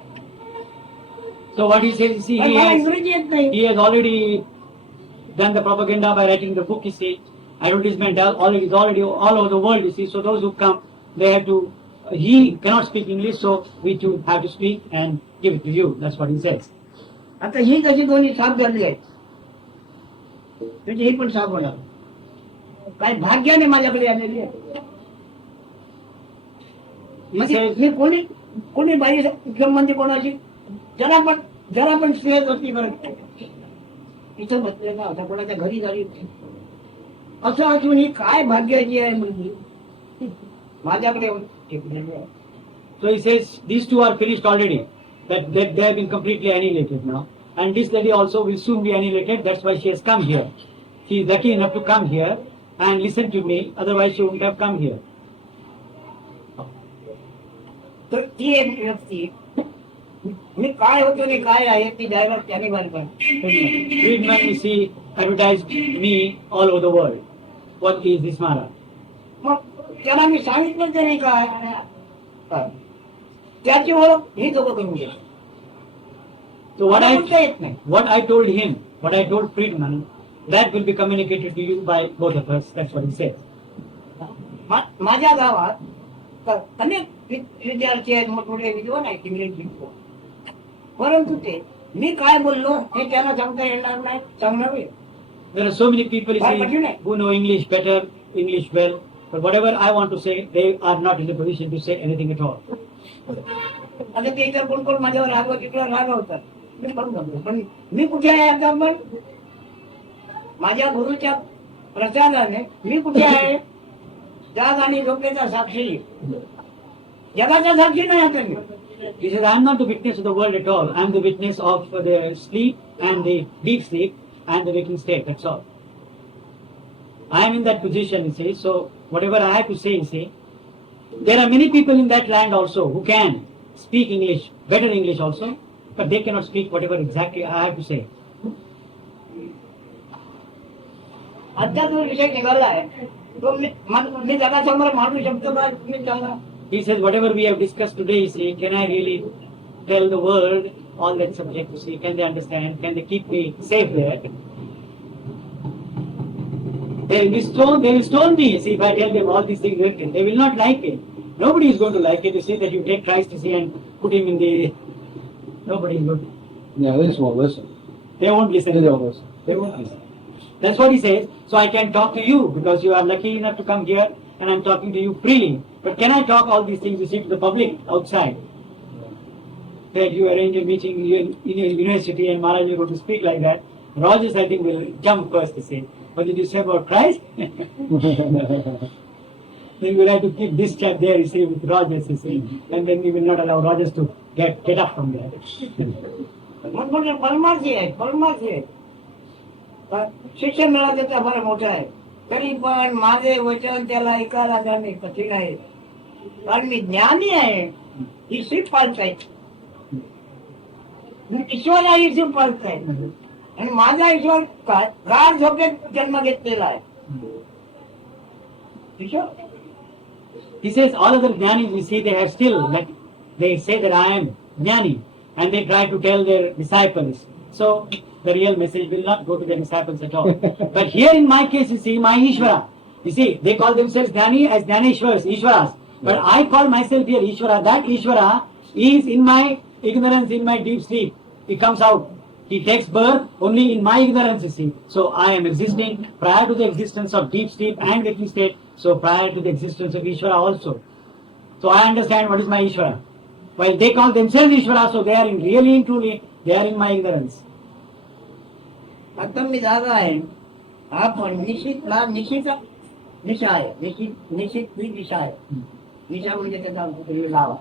So what he says, you see, पण मला इंग्रजी येत नाही. he has already done the propaganda by writing the book, you see. Advertisement is already all over the world, you see. So those who come, they have to, he cannot speak English, so we too have to speak and give it to you. That's what he says. आता ही कशी दोन्ही साफ झाली आहेत त्याची ही पण साफ होणार काय भाग्याने माझ्याकडे आलेली आहे. म्हणजे मी कोणी बाई संबंधी कोणाची जरा पण स्नेह होती बरं इथं बसले ना आता कोणाच्या घरी झाली असं असून ही काय भाग्याची आहे म्हणजे माझ्याकडे So he says, these two are finished already. That they have been completely annihilated now. And this lady also will soon be annihilated. That's why she has come here. She is lucky enough to come here and listen to me. Otherwise she wouldn't have come here. तर ती एक व्यक्ती मी काय होतो आणि काय आहे ती जाहिरात त्याने बांधली. Friedman, you see, advertised me all over the world. What is this Maharaj? मग त्याला मी सांगितलं तरी काय त्याची ओळख ही दोघं करून गेली. So मला बोलता येत नाही. what I told him, what I told Friedman, that will be communicated to you by both of us. That's what he said. माझ्या गावात अनेक विद्यार्थी आहेत मोठमोठे विद्वान आहेत इंग्लिश शिकतो परंतु ते मी काय बोललो हे त्यांना सांगता येणार नाही सांगणार नाही. There are so many people you see, who know English better, English well, but whatever I want to say, they are not in the position to say anything at all. आता ते इतर कोण कोण माझ्यावर रागवत तिकडे रागवतात मी करून जातो पण मी कुठे आहे आता पण माझ्या गुरुच्या प्रसादाने मी कुठे आहे जाग आणि झोपेचा साक्षी जगाचा साक्षी नाही आता मी. He says, I am not the witness of the world at all. I am the witness of the sleep and the deep sleep and the waking state. That's all. I am in that position, you see. So whatever I have to say, you see, there are many people in that land also who can speak English, better English also, but they cannot speak whatever exactly I have to say. अध्यात्म विषय निघाला आहे तो मी जगासमोर मांडू शकतो का मी सांगा. He says, whatever we have discussed today, you see, can I really tell the world all that subject, you see, can they understand, can they keep me safe there? They will stone me, you see, if I tell them all these things written. They will not like it. Nobody is going to like it, you see, that you take Christ, you see, and put him in the... Nobody is going to... Yeah, they just won't listen. They won't listen. They don't listen. They won't listen. That's what he says. So I can talk to you because you are lucky enough to come here and I'm talking to you freely. But can I talk all these things, you see, to the public outside? That you arrange a meeting in a university and Maharaj is going to speak like that. Rogers, I think, will jump first to say, what did you say about Christ? Then we will have to keep this chap there, you see, with Rogers, you see. And then we will not allow Rogers to get up from there. परमार्थी आहे शिक्षण मिळालं त्याचा फार मोठा आहे तरी पण माझे वचन त्याला ऐकायला जाणे कठीण आहे कारण मी ज्ञानी आहे ही सीट पाळताय ईश्वर ही सीट पाळताय आणि माझा ईश्वर काय गाढ झोपेत जन्म घेतलेला आहे. He says all other jnanis, you see, they have still, like, they say that I am jnani, and they try to tell their disciples. So the real message will not go to the disciples at all. But here in my case, you see, my Ishvara, you see, they call themselves jnani as jnaneshwaras, Ishwaras. But I call myself here Ishvara. That Ishvara is in my ignorance, in my deep sleep. He comes out. He takes birth only in my ignorance, you see. So I am existing prior to the existence of deep sleep and waking state. So prior to the existence of Ishvara also. So I understand what is my Ishvara. While they call themselves Ishvara, so they are in really and truly, they are in my ignorance. आता मी जागा आहे हा पण निश्चित निशा आहे निश्चित दिशा आहे निशा म्हणजे त्याचा तुम्ही लावा.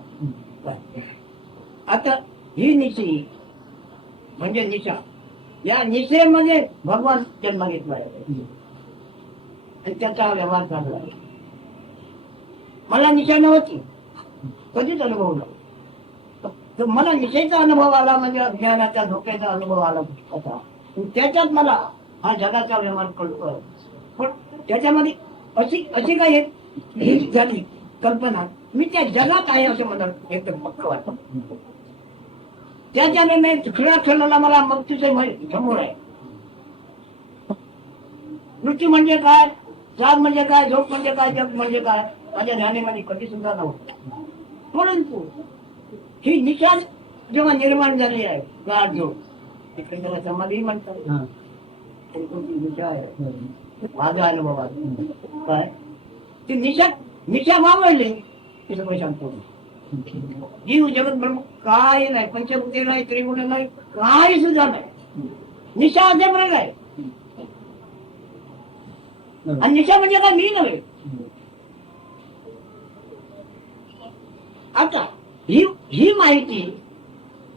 आता ही निशी म्हणजे निशा या निशेमध्ये भगवान जन्म घेतला आहे आणि त्याचा व्यवहार चालला आहे. मला निशा नव्हती कधीच अनुभवलं तर मला निशेचा अनुभव आला म्हणजे अज्ञानाचा धोक्याचा अनुभव आला होता. त्याच्यात मला हा जगाचा व्यवहार कळतो पण त्याच्यामध्ये अशी काही एक झाली कल्पना मी त्या जगात आहे असं मला एकदम पक्क वाटतं. त्याच्याने मी क्षणाला मला मृत्यूचे समोर आहे. मृत्यू म्हणजे काय, जाग म्हणजे काय, झोप म्हणजे काय, जग म्हणजे काय माझ्या ध्यानामध्ये कधी सुद्धा नव्हतं. परंतु ही निशा जेव्हा निर्माण झाली आहे गाढ झोप तिकडे त्याला समाधी म्हणतात. निशा आहे माझा अनुभव आहे काय ती निशा मावळली की सगळं शांत होईल. जीव जगत ब्रह्म काही नाही पंचभूते नाही त्रिगुण नाही काही सुद्धा नाही निशा अध्यापर्यंत आहे. आणि निशा म्हणजे काय मी नव्हे. आता ही माहिती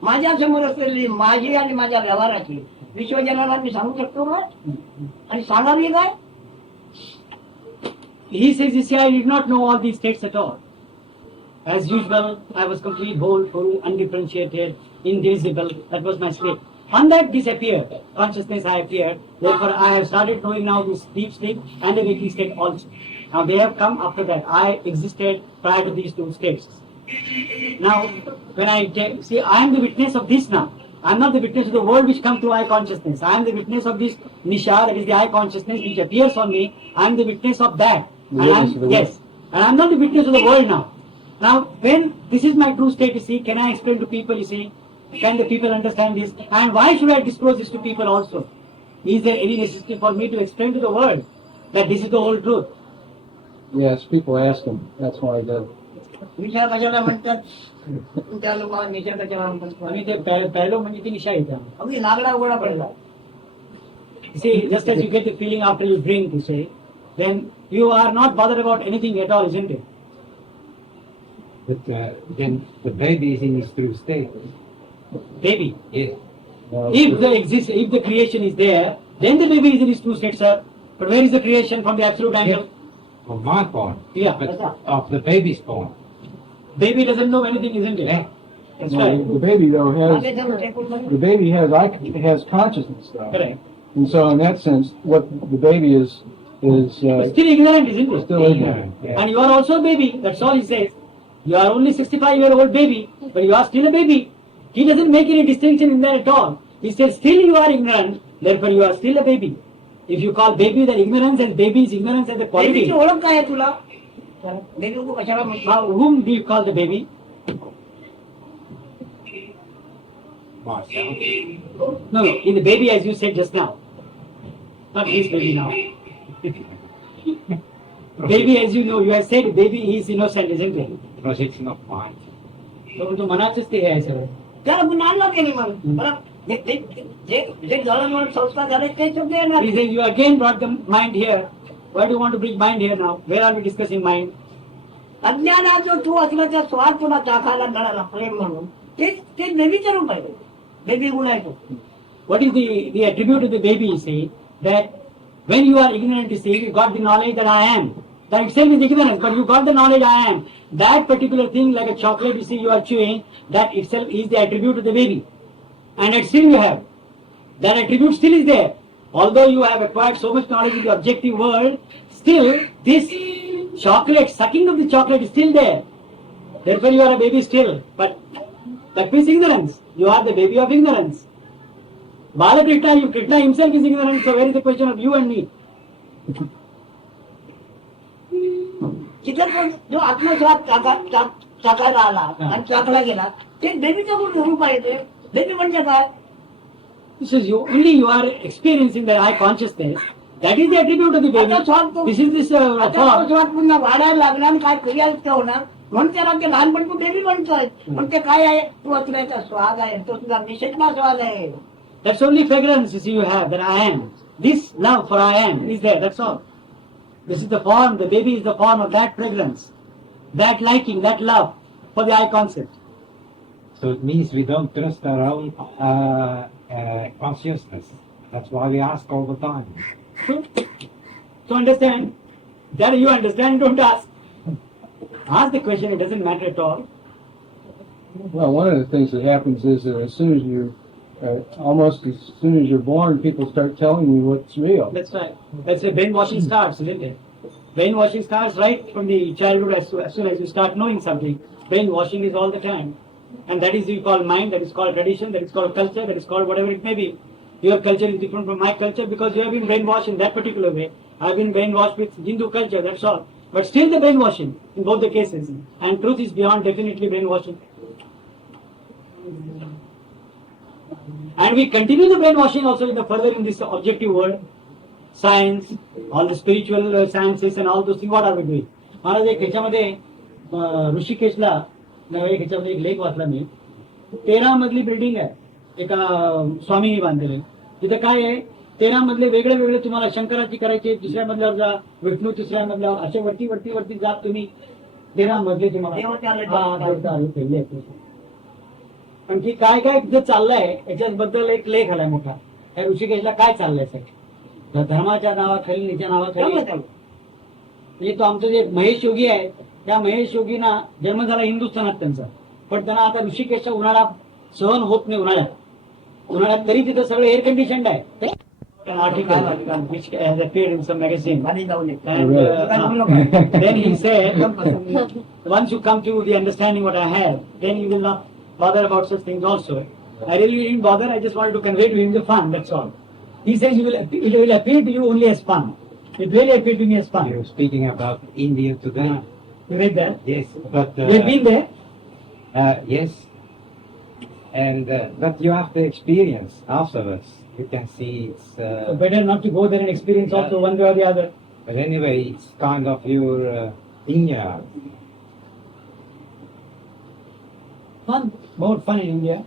माझ्या समोर असलेली माझी आणि माझ्या व्यवहाराची विश्वजनाला मी सांगू शकतो काय आणि सांगावी काय. He says, you see, I did not know all these states at all. As usual, I was complete, whole, full, undifferentiated, indivisible. That was my state. On that disappeared. Consciousness I appeared. Therefore, I have started knowing now this deep sleep and the waking state also. Now they have come after that. I existed prior to these two states. Now, when I see, I am the witness of this now. I am not the witness of the world which comes through eye consciousness. I am the witness of this nisha, that is the eye consciousness which appears on me. I am the witness of that. And I am not the witness of the world now. Now, when this is my true state, you see, can I explain to people, you see? Can the people understand this? And why should I disclose this to people also? Is there any necessity for me to explain to the world that this is the whole truth? Yes, people ask him. That's why he does. निशा कशाला म्हणतात त्या लोकांना निशा कशाला म्हणतात आणि ते पहिलं म्हणजे ती निशा येते. अगदी लागला उघडा पडला. You see, just as you get the feeling after you drink, you say, then you are not bothered about anything at all, isn't it? But then the baby is in his true state. Baby. Yes. If the creation is there, then the baby is in his true state, sir. But where is the creation from the absolute angle? Of my born. Yeah. But of the baby's born. Baby doesn't know anything, isn't it? Yeah. That's You know, right. the baby though has consciousness though. Correct. And so in that sense, what the baby is But still ignorant, isn't it? still ignorant. Yeah. And you are also a baby. That's all he says. You are only 65-year-old baby, but you are still a baby. He doesn't make any distinction in there at all. He says, still you are ignorant, therefore you are still a baby. If you call baby the ignorance as baby is ignorance as a quality, बेबीची ओळख काय आहे तुला baby को कशाला म्हणतात? whom do you call the baby? Marcel. No, in the baby as you said just now. Not this baby now. Baby as you know, you have said baby is innocent, isn't it? Because it's not mine. So तो मनाचंच ते आहे सगळं. त्याला गुन्हा केली म्हणून बरं जे गळण संस्कार झाले ते शब्द येणार He says, you again brought the mind here. Why do you want to bring mind here now? Where are we discussing mind? अज्ञानात जो तू असल्याचा स्वाद तुला दाखायला मिळाला प्रेम म्हणून ते ते बेबीचं रूप आहे बेबी गुण आहे तो What is the attribute of the baby, you see? That when you are ignorant, you see, you got the knowledge that I am. That itself is ignorance, but you got the knowledge I am. That particular thing, like a chocolate, you see, you are chewing, that itself is the attribute of the baby. And that still you have. That attribute still is there. Although you have acquired so much knowledge in the objective world, still this chocolate, sucking of the chocolate is still there. Therefore you are a baby still. But that means ignorance. You are the baby of ignorance. Balakrishna, Krishna himself is ignorant, so where is the question of you and me? तिथं पण जो आत्मस्वाद चाकायला आला आणि चाकला गेला ते बेबीचं गुण रूप आहे ते बेबी म्हणजे काय This is you, only you are experiencing that I consciousness. That is the attribute of the baby. आता स्वाद तो This is this आता तो thought. स्वाद पुन्हा वाढायला लागला आणि काय क्रिया इतकं होणार म्हणून त्याला ते लहानपण तू बेबी म्हणतोय पण ते काय आहे तू असल्याचा स्वाद आहे तो तुझा निषेधमा स्वाद आहे That's only fragrance you see you have, that I am. This love for I am is there, that's all. This is the form, the baby is the form of that fragrance, that liking, that love for the I concept. So it means we don't trust our own consciousness. That's why we ask all the time. So understand, that you understand, don't ask. Ask the question, it doesn't matter at all. Well, one of the things that happens is that as soon as you're almost as soon as you're born, people start telling you what's real. That's right. That's where brainwashing starts, isn't it? Brainwashing starts right from the childhood as soon as you start knowing something. Brainwashing is all the time. And that is you call mind, that is called tradition, that is called culture, that is called whatever it may be. Your culture is different from my culture because you have been brainwashed in that particular way. I have been brainwashed with Hindu culture, that's all. But still the brainwashing in both the cases. And truth is beyond definitely brainwashing. And we continue the brainwashing also in the further in this objective world. Science, all the spiritual sciences and all those things, what are we doing? महाराज एक ह्याच्यामध्ये ऋषिकेशला एक ह्याच्यामध्ये एक लेख वाचला मी 13 मजली building आहे एका स्वामींनी बांधलेली तिथे काय आहे 13 मधले वेगळे वेगळे तुम्हाला शंकराची करायचे दुसऱ्या मजल्यावर जा विष्णू तिसऱ्या मजल्यावर असे वरती वरती वरती जात तुम्ही 13 मजले तुम्हाला आणखी काय काय जे चाललंय याच्याबद्दल एक लेख आलाय मोठा त्या ऋषिकेशला काय चाललंय सगळं धर्माच्या नावाखाली निच्या नावाखाली म्हणजे तो आमचं जे महेश योगी आहे त्या महेश योगीना जन्म झाला हिंदुस्थानात त्यांचा पण त्यांना आता ऋषिकेशचा उन्हाळा सहन होत नाही उन्हाळ्यात तरी तिथं सगळं एअर कंडिशन्ड आहे an article which has appeared in some magazine. And then he said, once you come to the understanding what I have, then you will not bother about such things also. I really didn't bother, I just wanted to convey to him the fun, that's all. He says it will appear to you only as fun. It really appeared to me as fun. You're speaking about India today. You read that? Yes, but... You have been there? Yes. And but you have the experience afterwards. You can see it's... So better not to go there and experience also one way or the other. But anyway, it's kind of your India. Fun, more fun in India.